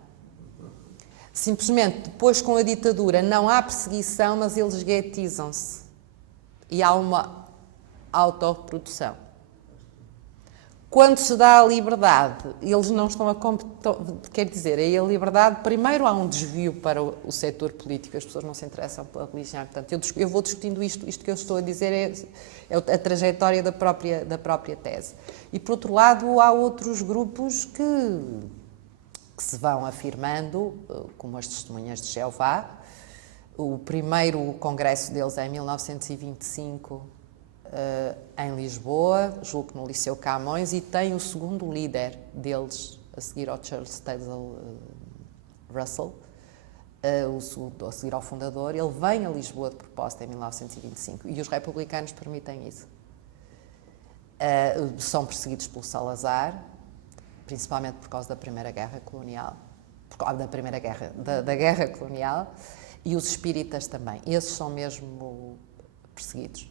Simplesmente, depois com a ditadura, não há perseguição, mas eles guetizam-se. E há uma autorreprodução. Quando se dá a liberdade, eles não estão a quer dizer, aí a liberdade, primeiro há um desvio para o setor político, as pessoas não se interessam pela religião. Portanto, eu vou discutindo isto que eu estou a dizer é a trajetória da própria tese. E, por outro lado, há outros grupos que se vão afirmando, como as Testemunhas de Jeová. O primeiro congresso deles é em 1925, em Lisboa, julgo que no Liceu Camões, e tem o segundo líder deles, a seguir ao Charles Tazel Russell, a seguir ao fundador. Ele vem a Lisboa de propósito em 1925 e os republicanos permitem isso. São perseguidos pelo Salazar, principalmente por causa da Primeira Guerra Colonial, da Guerra Colonial, e os espíritas também. Esses são mesmo perseguidos.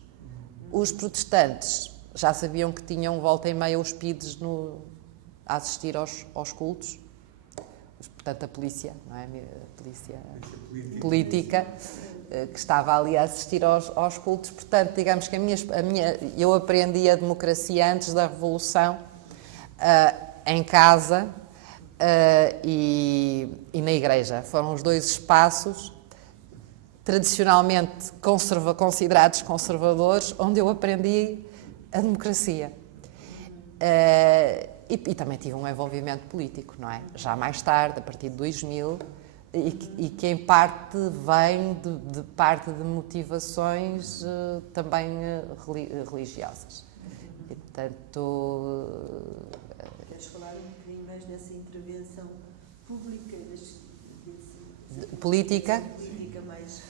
Os protestantes já sabiam que tinham volta e meia os PIDs a assistir aos cultos. Portanto, a polícia, não é? A polícia política, que estava ali a assistir aos cultos. Portanto, digamos que eu aprendi a democracia antes da Revolução, em casa e na igreja. Foram os dois espaços tradicionalmente considerados conservadores, onde eu aprendi a democracia. E também tive um envolvimento político, não é? Já mais tarde, a partir de 2000, e que em parte vem de parte de motivações também religiosas. E, portanto... Queres falar um bocadinho mais dessa intervenção pública? Política? Política mais...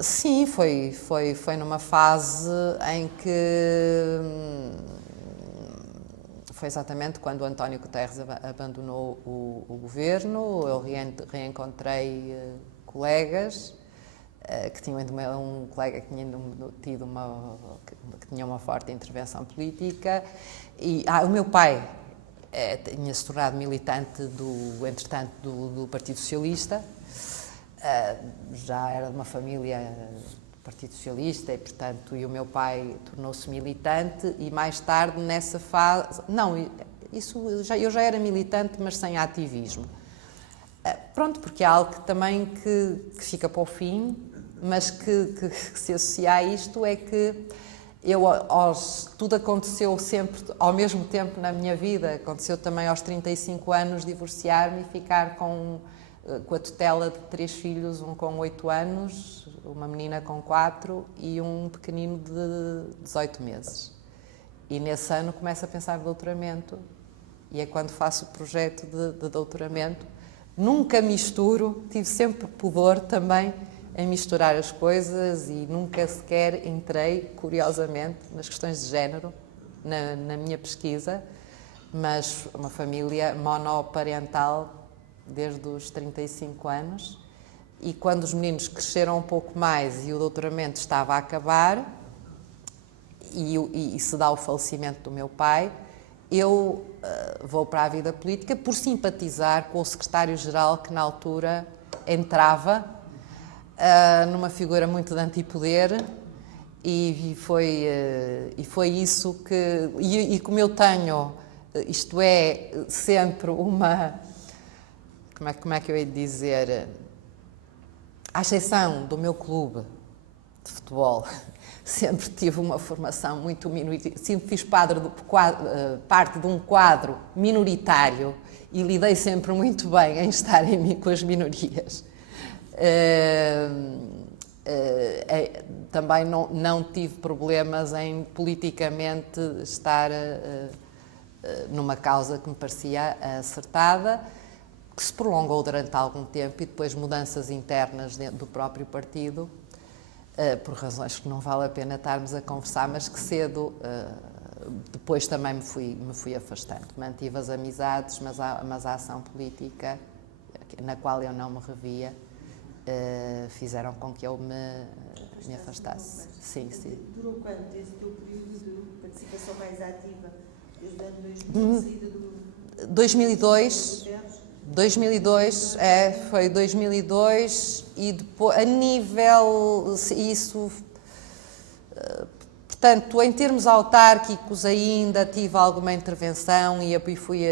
Sim, foi numa fase em que foi exatamente quando o António Guterres abandonou o governo. Eu reencontrei colegas que tinham um colega que tinha tido que tinha uma forte intervenção política, e o meu pai tinha se tornado militante entretanto do Partido Socialista. Já era de uma família do Partido Socialista e, portanto, o meu pai tornou-se militante, e mais tarde, nessa fase... Não, eu já era militante, mas sem ativismo. Pronto, porque é algo que fica para o fim, mas que se associa a isto, é que tudo aconteceu sempre ao mesmo tempo na minha vida. Aconteceu também aos 35 anos divorciar-me e ficar com a tutela de 3 filhos, um com 8 anos, uma menina com 4 e um pequenino de 18 meses. E nesse ano começo a pensar no doutoramento, e é quando faço o projeto de doutoramento. Nunca misturo, tive sempre pudor também em misturar as coisas, e nunca sequer entrei, curiosamente, nas questões de género na minha pesquisa, mas uma família monoparental desde os 35 anos, e quando os meninos cresceram um pouco mais e o doutoramento estava a acabar, e se dá o falecimento do meu pai, eu vou para a vida política por simpatizar com o secretário-geral que na altura entrava, numa figura muito de antipoder, e foi isso que... E como eu tenho, isto é, sempre uma... Como é que eu ia dizer? À exceção do meu clube de futebol, sempre tive uma formação muito minoritária, sempre fiz parte de um quadro minoritário e lidei sempre muito bem em estar em mim com as minorias. Também não tive problemas em politicamente estar numa causa que me parecia acertada, que se prolongou durante algum tempo, e depois mudanças internas dentro do próprio partido, por razões que não vale a pena estarmos a conversar, mas que cedo depois também me fui afastando. Mantive as amizades, mas a ação política, na qual eu não me revia, fizeram com que eu me afastasse. Sim. Durou quanto esse teu período de participação mais ativa? Desde o ano 2000, saída do 2002, foi 2002, e depois, a nível, isso, portanto, em termos autárquicos ainda tive alguma intervenção e fui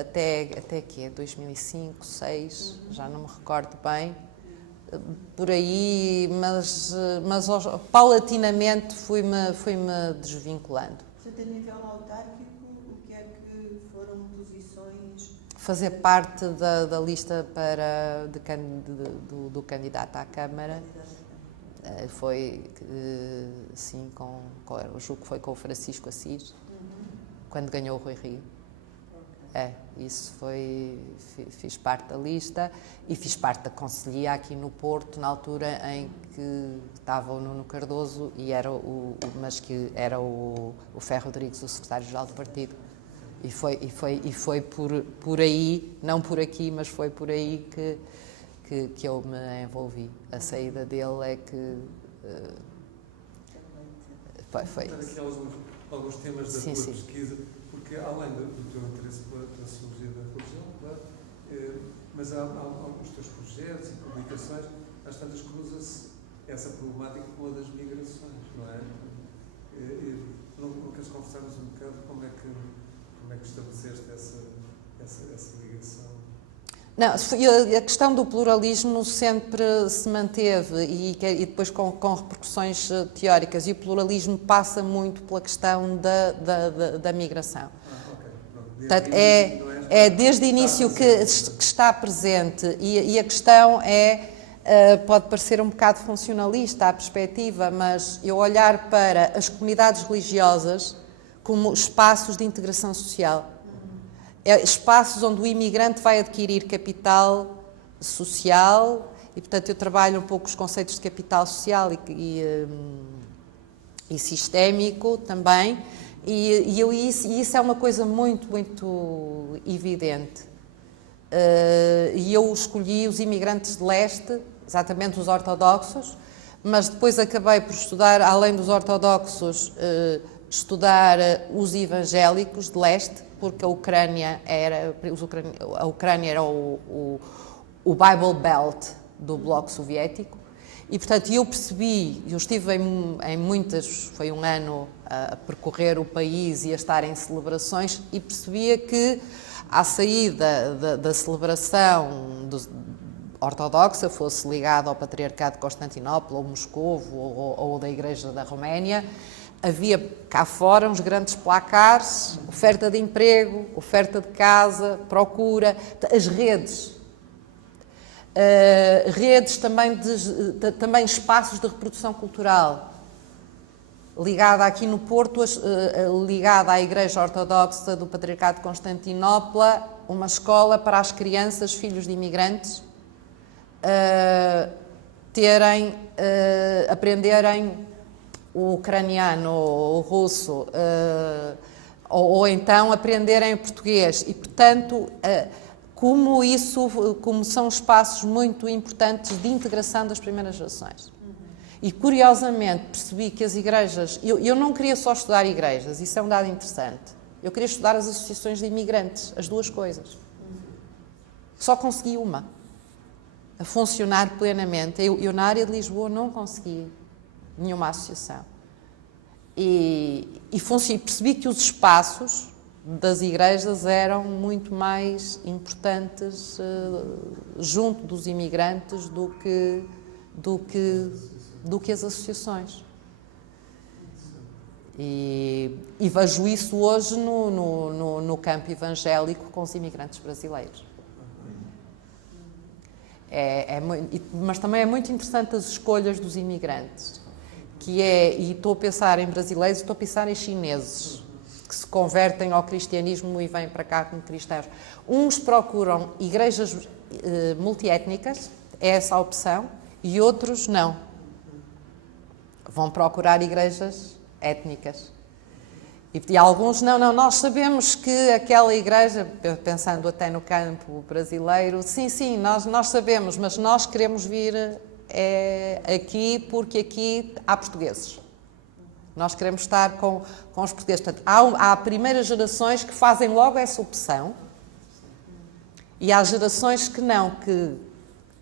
até que 2005, 2006, já não me recordo bem, por aí, mas paulatinamente fui-me desvinculando. Portanto, a nível autárquico, o que é que foram posições? Fazer parte da lista do candidato à Câmara, foi, sim, eu julgo que foi com o Francisco Assis, quando ganhou o Rui Rio. Isso foi, fiz parte da lista e fiz parte da conselhia aqui no Porto, na altura em que estava o Nuno Cardoso e era o Ferro Rodrigues, o secretário-geral do partido. E foi por aí, não por aqui, mas foi por aí que eu me envolvi. A saída dele é que foi aqui alguns temas da tua pesquisa, porque além do teu interesse pela sociologia da religião, claro, mas há alguns teus projetos e publicações, às tantas cruza-se essa problemática com a das migrações, não é? Não queres conversar-nos um bocado como é que estabeleceste essa ligação? Não, a questão do pluralismo sempre se manteve e depois com repercussões teóricas, e o pluralismo passa muito pela questão da migração. Portanto, desde o início que está presente, e a questão pode parecer um bocado funcionalista à perspectiva, mas eu olhar para as comunidades religiosas como espaços de integração social. Espaços onde o imigrante vai adquirir capital social, e portanto eu trabalho um pouco os conceitos de capital social e sistémico também, e isso é uma coisa muito, muito evidente. E eu escolhi os imigrantes de leste, exatamente os ortodoxos, mas depois acabei por estudar, além dos ortodoxos, estudar os evangélicos de leste, porque a Ucrânia era o Bible Belt do Bloco Soviético, e portanto eu estive em muitas, foi um ano a percorrer o país e a estar em celebrações, e percebia que à saída da celebração ortodoxa, fosse ligada ao Patriarcado de Constantinopla, ou Moscovo, ou da Igreja da Roménia, havia cá fora uns grandes placares, oferta de emprego, oferta de casa, procura, as redes. Redes também espaços de reprodução cultural, ligada aqui no Porto, ligada à Igreja Ortodoxa do Patriarcado de Constantinopla, uma escola para as crianças, filhos de imigrantes, aprenderem o ucraniano, o russo, ou então aprenderem português. E, portanto, como são espaços muito importantes de integração das primeiras gerações. E, curiosamente, percebi que as igrejas... Eu não queria só estudar igrejas, isso é um dado interessante. Eu queria estudar as associações de imigrantes, as duas coisas. Só consegui uma, a funcionar plenamente. Eu na área de Lisboa não consegui nenhuma associação. E percebi que os espaços das igrejas eram muito mais importantes junto dos imigrantes do que as associações. E vejo isso hoje no campo evangélico com os imigrantes brasileiros. Mas também é muito interessante as escolhas dos imigrantes, e estou a pensar em brasileiros, estou a pensar em chineses, que se convertem ao cristianismo e vêm para cá como cristãos. Uns procuram igrejas multiétnicas, é essa a opção, e outros não. Vão procurar igrejas étnicas. E alguns, não, nós sabemos que aquela igreja, pensando até no campo brasileiro, sim, nós sabemos, mas nós queremos vir aqui porque aqui há portugueses. Nós queremos estar com os portugueses. Portanto, há primeiras gerações que fazem logo essa opção e há gerações que não, que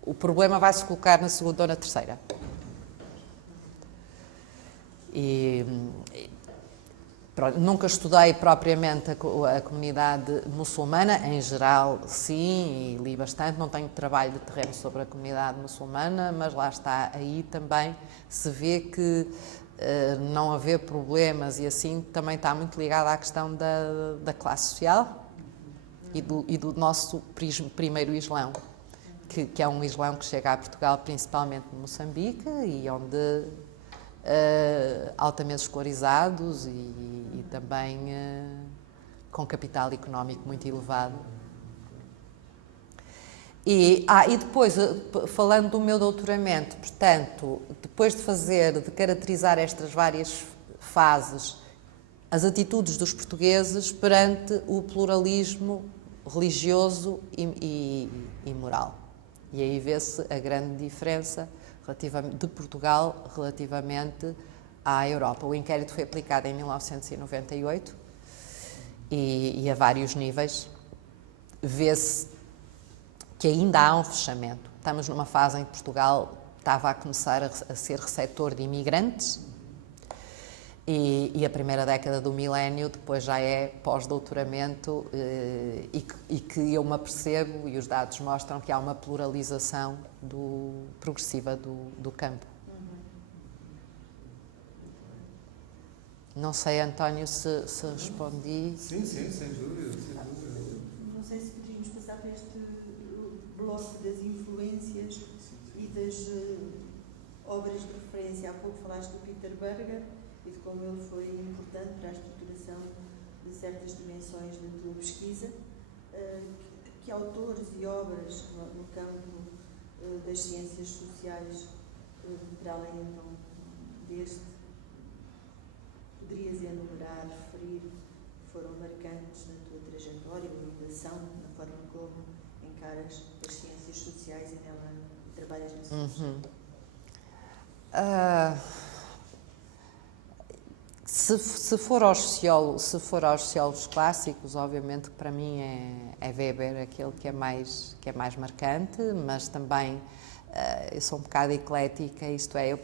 o problema vai se colocar na segunda ou na terceira. Nunca estudei propriamente a comunidade muçulmana, em geral sim, e li bastante, não tenho trabalho de terreno sobre a comunidade muçulmana, mas lá está, aí também se vê que não haver problemas e assim também está muito ligado à questão da classe social e do nosso primeiro Islão, que é um Islão que chega a Portugal principalmente de Moçambique e onde altamente escolarizados e também com capital económico muito elevado. E depois, falando do meu doutoramento, portanto, depois de caracterizar estas várias fases, as atitudes dos portugueses perante o pluralismo religioso e moral. E aí vê-se a grande diferença de Portugal relativamente à Europa. O inquérito foi aplicado em 1998 e a vários níveis. Vê-se que ainda há um fechamento. Estamos numa fase em que Portugal estava a começar a ser receptor de imigrantes e a primeira década do milénio depois já é pós-doutoramento e que eu me apercebo e os dados mostram que há uma pluralização progressiva do campo. Não sei, António, se respondi. Sim, sem dúvida. Não sei se poderíamos passar para este bloco das influências e das obras de referência. Há pouco falaste do Peter Berger e de como ele foi importante para a estruturação de certas dimensões da tua pesquisa. Que autores e obras no campo das ciências sociais, para além então deste, poderias enumerar, referir, que foram marcantes na tua trajetória, na inovação, na forma como encaras as ciências sociais e nela trabalhas na sociedade? Se for aos sociólogos clássicos, obviamente que para mim é Weber aquele que é mais marcante, mas também eu sou um bocado eclética, isto é, eu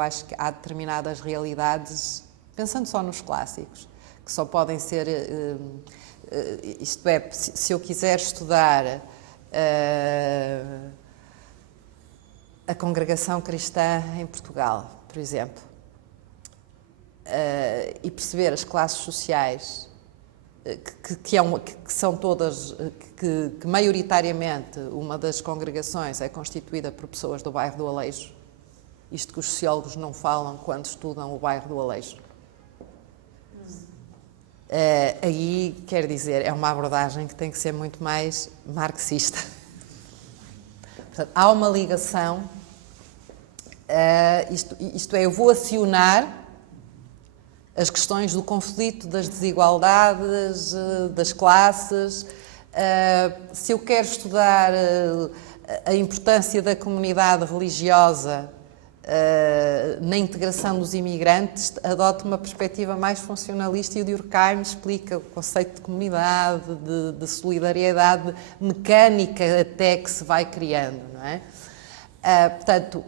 acho que há determinadas realidades, pensando só nos clássicos, que só podem ser, isto é, se eu quiser estudar a congregação cristã em Portugal, por exemplo, e perceber as classes sociais que são todas, que maioritariamente uma das congregações é constituída por pessoas do bairro do Aleixo, isto que os sociólogos não falam quando estudam o bairro do Aleixo. Aí, quer dizer, é uma abordagem que tem que ser muito mais marxista. Portanto, há uma ligação, isto é, eu vou acionar as questões do conflito, das desigualdades, das classes. Se eu quero estudar a importância da comunidade religiosa na integração dos imigrantes, adota uma perspectiva mais funcionalista, e o Durkheim explica o conceito de comunidade, de solidariedade mecânica até que se vai criando, não é? Portanto,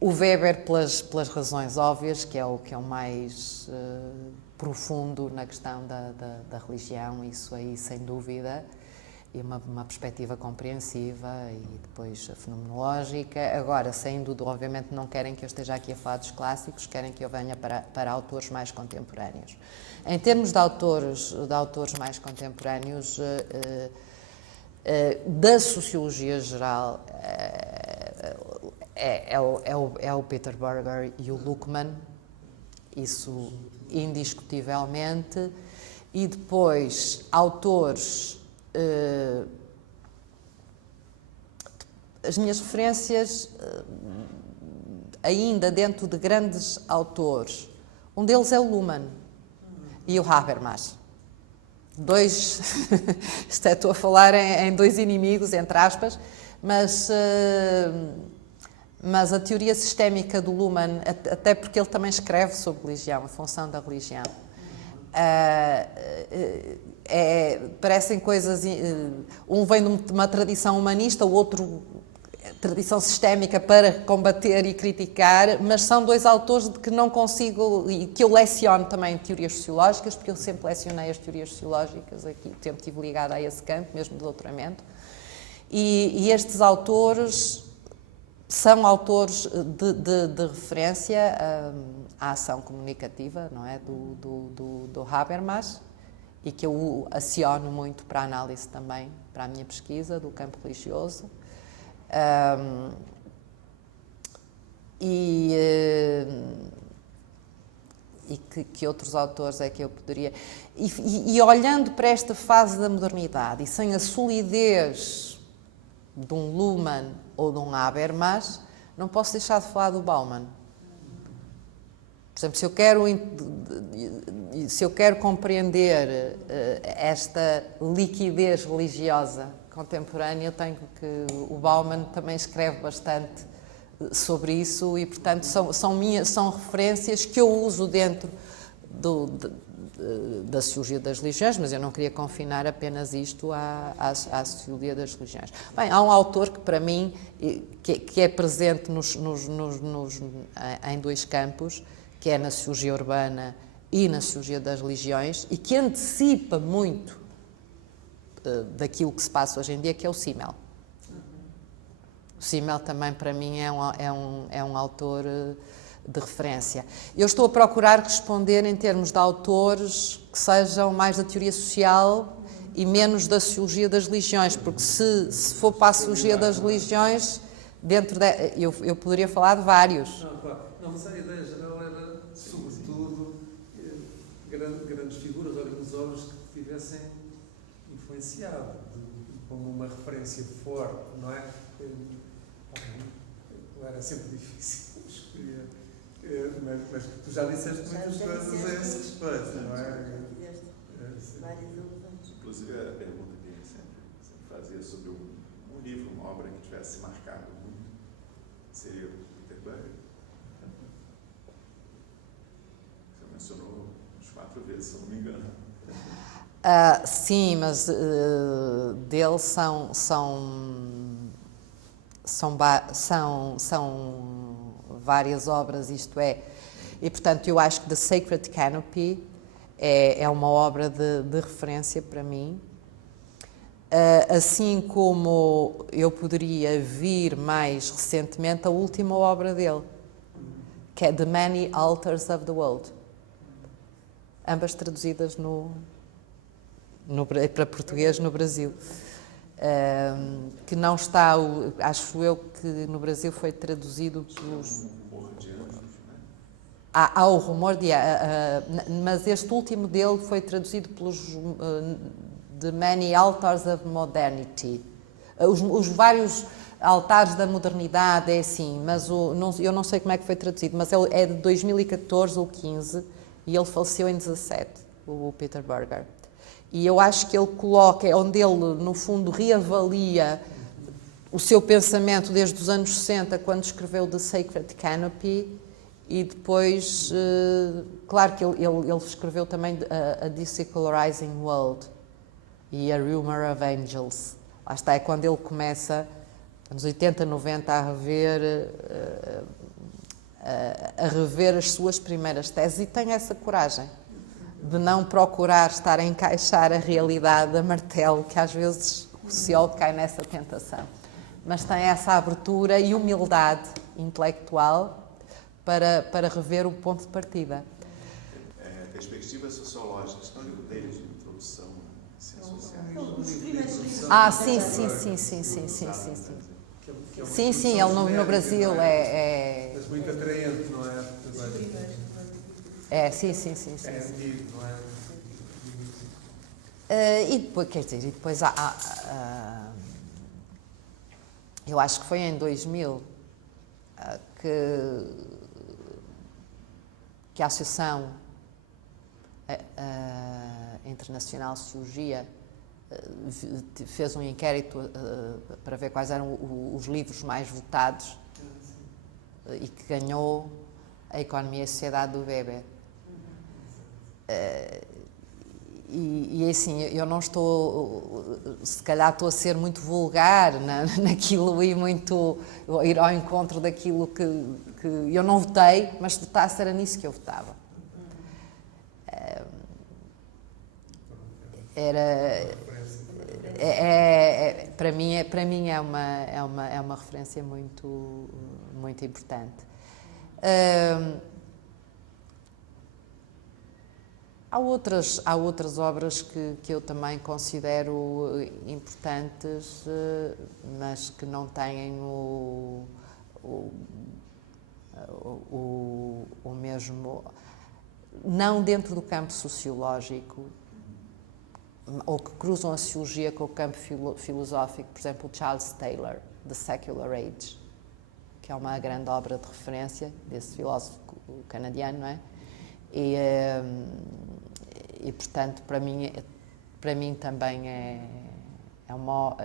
o Weber, pelas razões óbvias, que é o mais profundo na questão da religião, isso aí sem dúvida, e uma perspectiva compreensiva e depois fenomenológica. Agora, sem dúvida, obviamente não querem que eu esteja aqui a falar dos clássicos, querem que eu venha para autores mais contemporâneos. Em termos de autores mais contemporâneos, da sociologia geral, é o Peter Berger e o Luckmann, isso indiscutivelmente, e depois autores. As minhas referências, ainda dentro de grandes autores, um deles é o Luhmann e o Habermas. Estou a falar em dois inimigos, entre aspas, mas a teoria sistémica do Luhmann, até porque ele também escreve sobre religião, a função da religião, parecem coisas. Um vem de uma tradição humanista, o outro tradição sistémica para combater e criticar, mas são dois autores de que não consigo, e que eu leciono também teorias sociológicas, porque eu sempre lecionei as teorias sociológicas, aqui o tempo estive ligada a esse campo, mesmo de doutoramento, e estes autores são autores de referência à ação comunicativa, não é, do Habermas, e que eu aciono muito para a análise também, para a minha pesquisa do campo religioso. Que outros autores é que eu poderia... E olhando para esta fase da modernidade, e sem a solidez de um Luhmann ou de um Habermas, não posso deixar de falar do Bauman. Por exemplo, se eu quero compreender esta liquidez religiosa contemporânea, eu tenho que... O Bauman também escreve bastante sobre isso e, portanto, são referências que eu uso dentro da sociologia das religiões, mas eu não queria confinar apenas isto à sociologia das religiões. Bem, há um autor que, para mim, que é presente em dois campos, que é na sociologia urbana e na sociologia das religiões, e que antecipa muito daquilo que se passa hoje em dia, que é o Simmel. O Simmel também, para mim, é um autor de referência. Eu estou a procurar responder em termos de autores que sejam mais da teoria social e menos da sociologia das religiões, porque se for para a sociologia das religiões, eu poderia falar de vários. Não, mas a ideia geral era, sobretudo, grandes figuras, grandes obras que tivessem influenciado, como uma referência forte, não é? Era sempre difícil escolher, mas tu já disseste muitas coisas a esse respeito, não é? Inclusive, a pergunta que a gente sempre fazia sobre um livro, uma obra que tivesse marcado muito, seria o Peter Berger. Você mencionou uns 4 vezes, se eu não me engano. Sim, mas dele são várias obras, isto é, e portanto eu acho que The Sacred Canopy é uma obra de referência para mim, assim como eu poderia vir mais recentemente a última obra dele, que é The Many Altars of the World, ambas traduzidas para português no Brasil. Que não está, acho eu que no Brasil foi traduzido pelos... Há o rumor de... mas este último dele foi traduzido pelos The Many Altars of Modernity. Os vários altares da modernidade, é assim, mas eu não sei como é que foi traduzido, mas ele é de 2014 ou 15 e ele faleceu em 17, o Peter Berger. E eu acho que ele coloca, onde ele, no fundo, reavalia o seu pensamento desde os anos 60, quando escreveu The Sacred Canopy, e depois, claro que ele escreveu também a Desecularizing World e a Rumor of Angels. Lá está, é quando ele começa, nos 80, 90, a rever as suas primeiras teses, e tem essa coragem de não procurar estar a encaixar a realidade a martelo, que às vezes o sociólogo cai nessa tentação. Mas tem essa abertura e humildade intelectual para rever o ponto de partida. Perspectivas sociológicas, não livro deles de introdução a ciências sociais. Sim, ele no Brasil Mas muito atraente, não é? Sim. Não é? E depois, quer dizer, eu acho que foi em 2000 que a Associação Internacional de Sociologia fez um inquérito para ver quais eram os livros mais votados e que ganhou A Economia e a Sociedade do Weber. E assim, eu não estou, se calhar estou a ser muito vulgar naquilo e muito ir ao encontro daquilo que eu não votei, mas se votasse era nisso que eu votava. Para mim é uma referência muito importante. Há outras obras que eu também considero importantes, mas que não têm o mesmo, não dentro do campo sociológico, ou que cruzam a sociologia com o campo filosófico. Por exemplo, Charles Taylor, The Secular Age, que é uma grande obra de referência desse filósofo canadiano, não é? E portanto, para mim também é uma...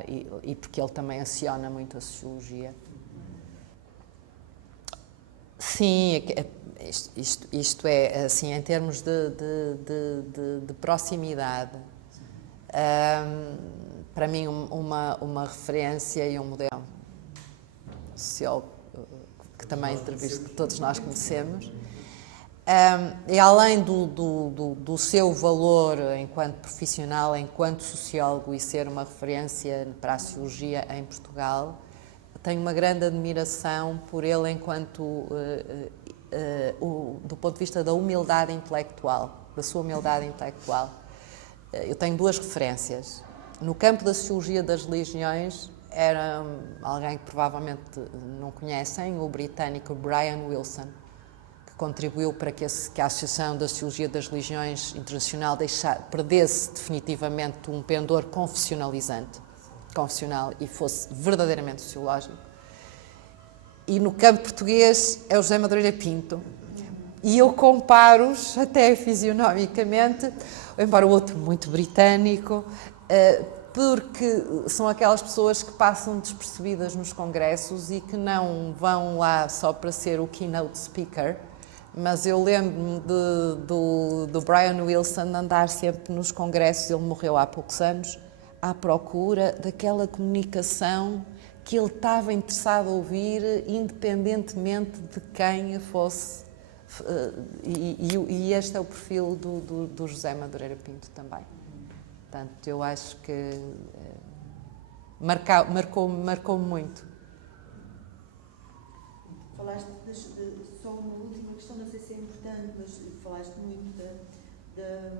E porque ele também aciona muito a sociologia. Sim, isto é, assim, em termos de proximidade, para mim uma referência e um modelo sociólogo que também entrevisto, que todos nós conhecemos. E além do seu valor enquanto profissional, enquanto sociólogo, e ser uma referência para a sociologia em Portugal, tenho uma grande admiração por ele enquanto, do ponto de vista da humildade intelectual, da sua humildade intelectual. Eu tenho duas referências. No campo da sociologia das religiões, era alguém que provavelmente não conhecem, o britânico Brian Wilson, contribuiu para que a Associação da Sociologia das Religiões Internacional perdesse definitivamente um pendor confessional e fosse verdadeiramente sociológico. E no campo português é o José Madureira Pinto. E eu comparo-os até fisionomicamente, embora o outro muito britânico, porque são aquelas pessoas que passam despercebidas nos congressos e que não vão lá só para ser o keynote speaker. Mas eu lembro-me do Brian Wilson andar sempre nos congressos, ele morreu há poucos anos, à procura daquela comunicação que ele estava interessado a ouvir, independentemente de quem a fosse. E este é o perfil do José Madureira Pinto também. Portanto, eu acho que marcou-me muito. Falaste só uma última questão, não sei se é importante, mas falaste muito da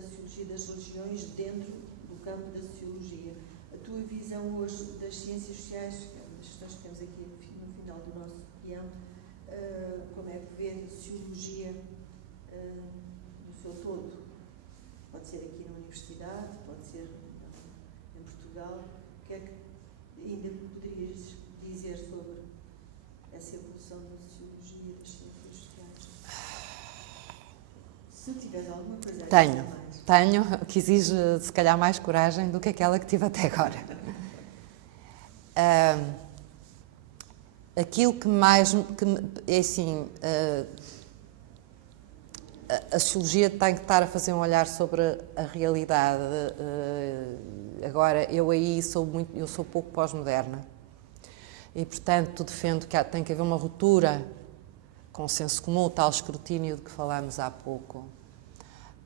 sociologia das religiões dentro do campo da sociologia. A tua visão hoje das ciências sociais, das questões que temos aqui no final do nosso guião, como é que vê a sociologia no seu todo? Pode ser aqui na universidade, pode ser em Portugal. O que é que ainda poderias dizer sobre essa evolução da sociologia das ciências sociais? Se tiveres alguma coisa a dizer mais. Tenho, que exige se calhar mais coragem do que aquela que tive até agora. Aquilo que mais... é assim... a sociologia tem que estar a fazer um olhar sobre a realidade. Agora, eu sou pouco pós-moderna e, portanto, defendo que tem que haver uma ruptura com o senso comum, o tal escrutínio de que falámos há pouco.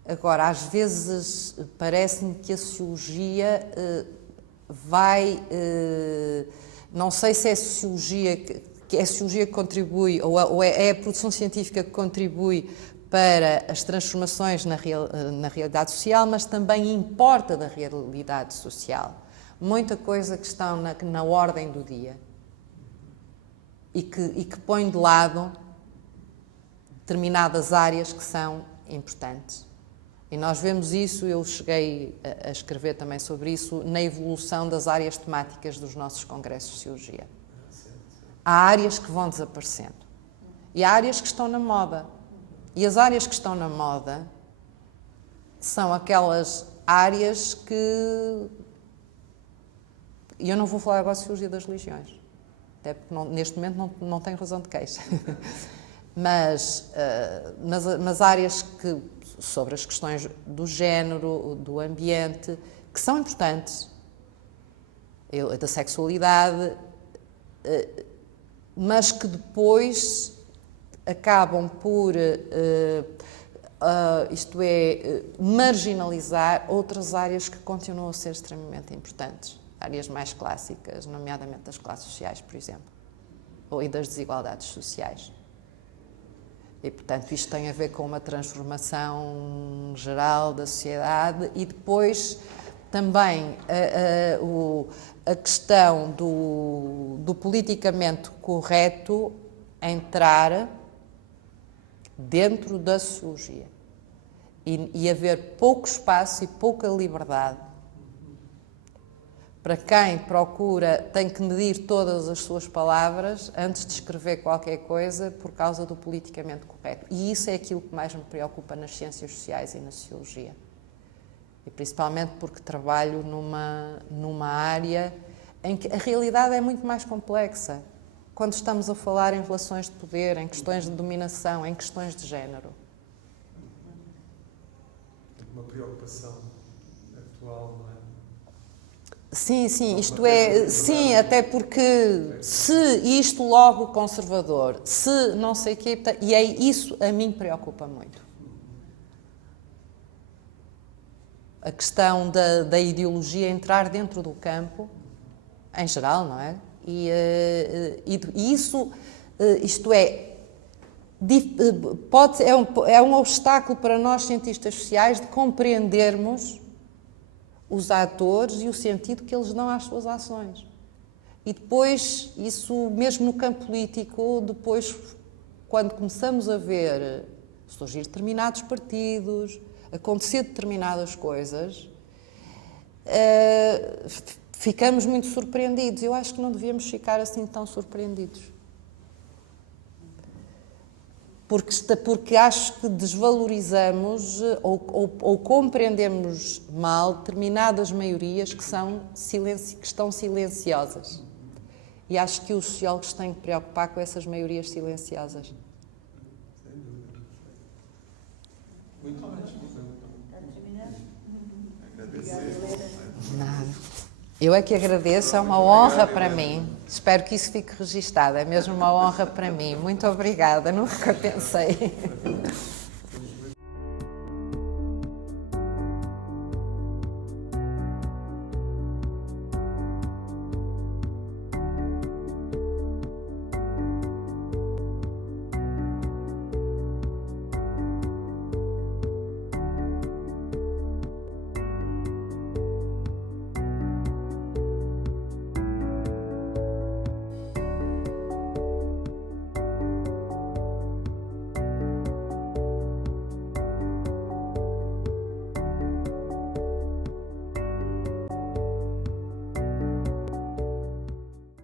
Agora, às vezes, parece-me que a sociologia vai... não sei se é a sociologia que contribui, ou é a produção científica que contribui para as transformações na realidade social, mas também importa da realidade social. Muita coisa que está na ordem do dia e que põe de lado determinadas áreas que são importantes. E nós vemos isso, eu cheguei a escrever também sobre isso, na evolução das áreas temáticas dos nossos congressos de sociologia. Há áreas que vão desaparecendo e há áreas que estão na moda. E as áreas que estão na moda são aquelas áreas que... E eu não vou falar agora de sociologia das religiões, até porque neste momento não tenho razão de queixa. Mas nas áreas sobre as questões do género, do ambiente, que são importantes, da sexualidade, mas que depois acabam por, marginalizar outras áreas que continuam a ser extremamente importantes. Áreas mais clássicas, nomeadamente das classes sociais, por exemplo, e das desigualdades sociais. E, portanto, isto tem a ver com uma transformação geral da sociedade e depois também a questão do politicamente correto entrar dentro da sociologia e haver pouco espaço e pouca liberdade para quem procura, tem que medir todas as suas palavras antes de escrever qualquer coisa por causa do politicamente correto. E isso é aquilo que mais me preocupa nas ciências sociais e na sociologia. E principalmente porque trabalho numa área em que a realidade é muito mais complexa. Quando estamos a falar em relações de poder, em questões de dominação, em questões de género. Uma preocupação atual, não é? Sim, sim, até porque se isto logo conservador, se não sei o quê, e é isso a mim preocupa muito. A questão da ideologia entrar dentro do campo, em geral, não é? E isso, é um obstáculo para nós, cientistas sociais, de compreendermos os atores e o sentido que eles dão às suas ações. E depois, isso mesmo no campo político, depois, quando começamos a ver surgir determinados partidos, acontecer determinadas coisas, ficamos muito surpreendidos. Eu acho que não devíamos ficar assim tão surpreendidos. Porque acho que desvalorizamos ou compreendemos mal determinadas maiorias que estão silenciosas. E acho que os sociólogos têm que preocupar com essas maiorias silenciosas. Sem dúvida. Muito bem. Está terminado? Agradecer. Nada. Eu é que agradeço, é uma honra para mim. Espero que isso fique registado, é mesmo uma honra para mim. Muito obrigada, nunca pensei.